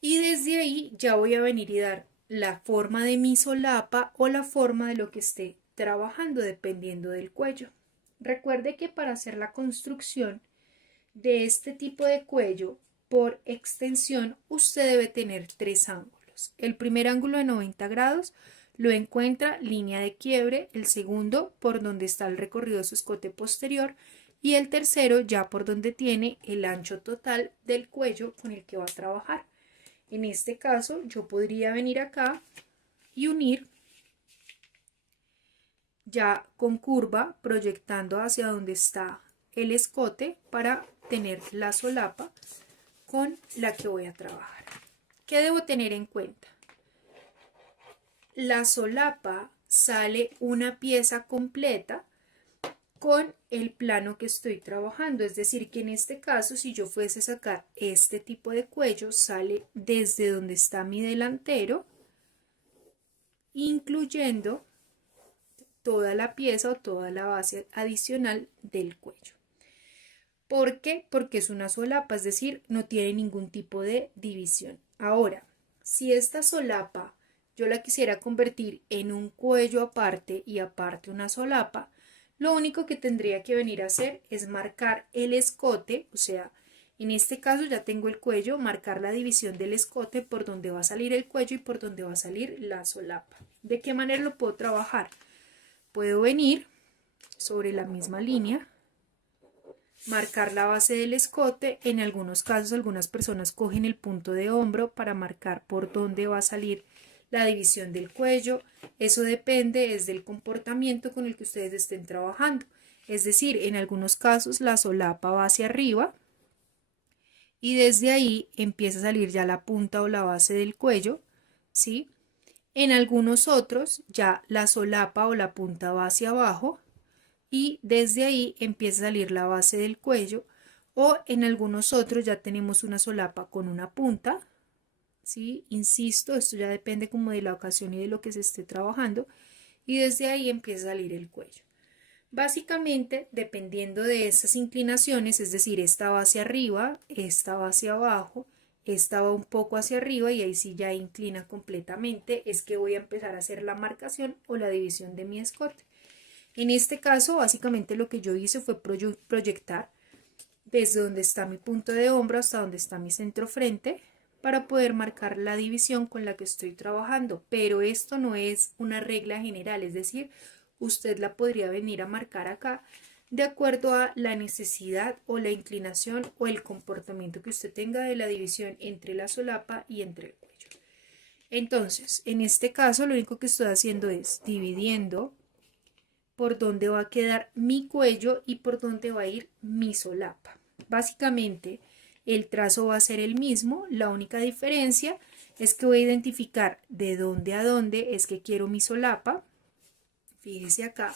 y desde ahí ya voy a venir y dar la forma de mi solapa o la forma de lo que esté trabajando dependiendo del cuello. Recuerde que para hacer la construcción de este tipo de cuello por extensión usted debe tener 3 ángulos. El primer ángulo de 90 grados lo encuentra línea de quiebre, el segundo por donde está el recorrido de su escote posterior y el tercero ya por donde tiene el ancho total del cuello con el que va a trabajar. En este caso yo podría venir acá y unir ya con curva proyectando hacia donde está el escote para tener la solapa con la que voy a trabajar. ¿Qué debo tener en cuenta? La solapa sale una pieza completa con el plano que estoy trabajando, es decir que en este caso si yo fuese a sacar este tipo de cuello sale desde donde está mi delantero incluyendo toda la pieza o toda la base adicional del cuello. ¿Por qué? Porque es una solapa, es decir, no tiene ningún tipo de división. Ahora, si esta solapa yo la quisiera convertir en un cuello aparte y aparte una solapa, lo único que tendría que venir a hacer es marcar el escote, o sea, en este caso ya tengo el cuello, marcar la división del escote por donde va a salir el cuello y por donde va a salir la solapa. ¿De qué manera lo puedo trabajar? Puedo venir sobre la misma línea, marcar la base del escote. En algunos casos algunas personas cogen el punto de hombro para marcar por dónde va a salir la división del cuello. Eso depende es del comportamiento con el que ustedes estén trabajando. Es decir, en algunos casos la solapa va hacia arriba y desde ahí empieza a salir ya la punta o la base del cuello, ¿sí? En algunos otros ya la solapa o la punta va hacia abajo y desde ahí empieza a salir la base del cuello, o en algunos otros ya tenemos una solapa con una punta, ¿sí? Insisto, esto ya depende como de la ocasión y de lo que se esté trabajando, y desde ahí empieza a salir el cuello. Básicamente, dependiendo de esas inclinaciones, es decir, esta va hacia arriba, esta va hacia abajo, esta va un poco hacia arriba y ahí sí ya inclina completamente, es que voy a empezar a hacer la marcación o la división de mi escote. En este caso, básicamente lo que yo hice fue proyectar desde donde está mi punto de hombro hasta donde está mi centro frente para poder marcar la división con la que estoy trabajando. Pero esto no es una regla general, es decir, usted la podría venir a marcar acá de acuerdo a la necesidad o la inclinación o el comportamiento que usted tenga de la división entre la solapa y entre el cuello. Entonces, en este caso, lo único que estoy haciendo es dividiendo por dónde va a quedar mi cuello y por dónde va a ir mi solapa. Básicamente el trazo va a ser el mismo, la única diferencia es que voy a identificar de dónde a dónde es que quiero mi solapa. Fíjese acá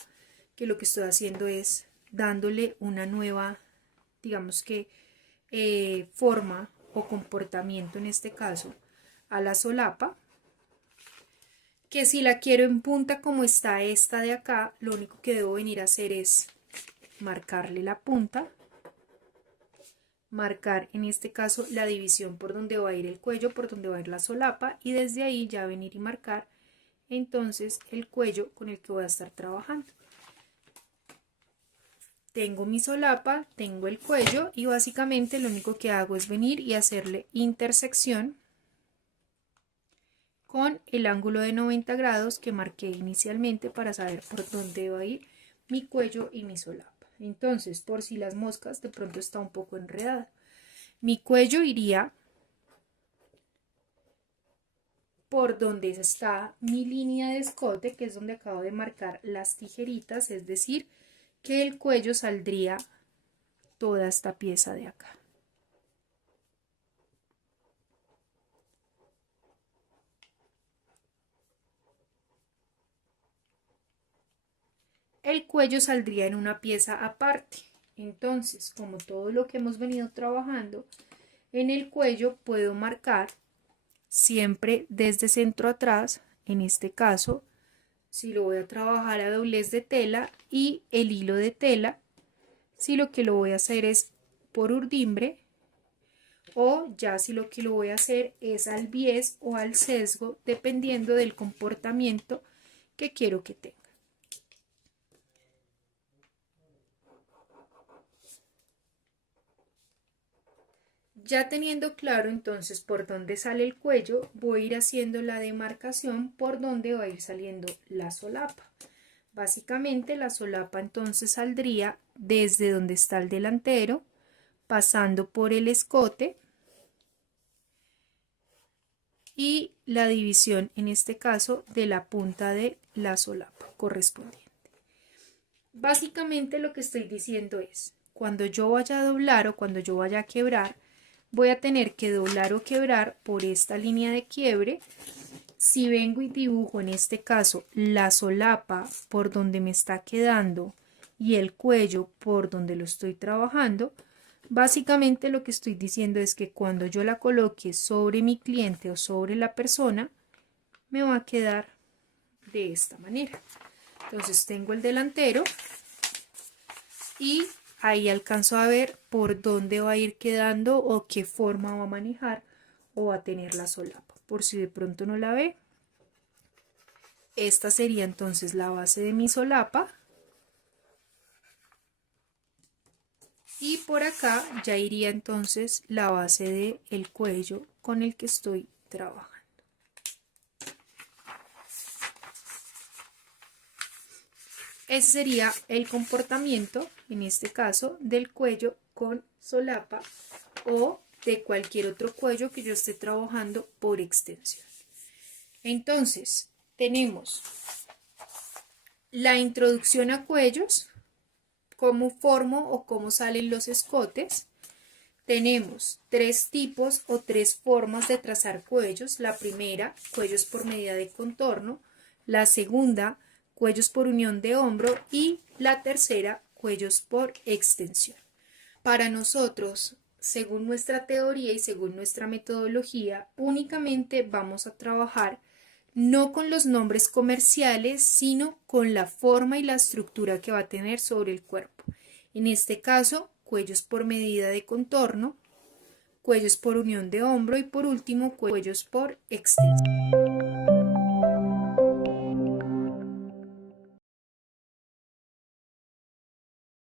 que lo que estoy haciendo es dándole una nueva, digamos que forma o comportamiento en este caso a la solapa, que si la quiero en punta como está esta de acá, lo único que debo venir a hacer es marcarle la punta, marcar en este caso la división por donde va a ir el cuello, por donde va a ir la solapa, y desde ahí ya venir y marcar entonces el cuello con el que voy a estar trabajando. Tengo mi solapa, tengo el cuello y básicamente lo único que hago es venir y hacerle intersección con el ángulo de 90 grados que marqué inicialmente para saber por dónde va a ir mi cuello y mi solapa. Entonces, por si las moscas de pronto está un poco enredada, mi cuello iría por donde está mi línea de escote, que es donde acabo de marcar las tijeritas, es decir, que el cuello saldría toda esta pieza de acá. El cuello saldría en una pieza aparte. Entonces, como todo lo que hemos venido trabajando, en el cuello puedo marcar siempre desde centro atrás, en este caso, si lo voy a trabajar a doblez de tela y el hilo de tela, si lo que lo voy a hacer es por urdimbre, o ya si lo que lo voy a hacer es al bies o al sesgo, dependiendo del comportamiento que quiero que tenga. Ya teniendo claro entonces por dónde sale el cuello, voy a ir haciendo la demarcación por dónde va a ir saliendo la solapa. Básicamente la solapa entonces saldría desde donde está el delantero, pasando por el escote y la división, en este caso, de la punta de la solapa correspondiente. Básicamente lo que estoy diciendo es, cuando yo vaya a doblar o cuando yo vaya a quebrar, voy a tener que doblar o quebrar por esta línea de quiebre. Si vengo y dibujo en este caso la solapa por donde me está quedando y el cuello por donde lo estoy trabajando, básicamente lo que estoy diciendo es que cuando yo la coloque sobre mi cliente o sobre la persona, me va a quedar de esta manera. Entonces tengo el delantero y ahí alcanzo a ver por dónde va a ir quedando o qué forma va a manejar o va a tener la solapa. Por si de pronto no la ve, esta sería entonces la base de mi solapa. Y por acá ya iría entonces la base del cuello con el que estoy trabajando. Ese sería el comportamiento, en este caso, del cuello con solapa o de cualquier otro cuello que yo esté trabajando por extensión. Entonces, tenemos la introducción a cuellos, cómo formo o cómo salen los escotes. Tenemos tres tipos o tres formas de trazar cuellos. La primera, cuellos por medida de contorno. La segunda, cuellos por unión de hombro. Y la tercera, cuellos por extensión. Para nosotros, según nuestra teoría y según nuestra metodología, únicamente vamos a trabajar no con los nombres comerciales, sino con la forma y la estructura que va a tener sobre el cuerpo. En este caso, cuellos por medida de contorno, cuellos por unión de hombro y por último, cuellos por extensión.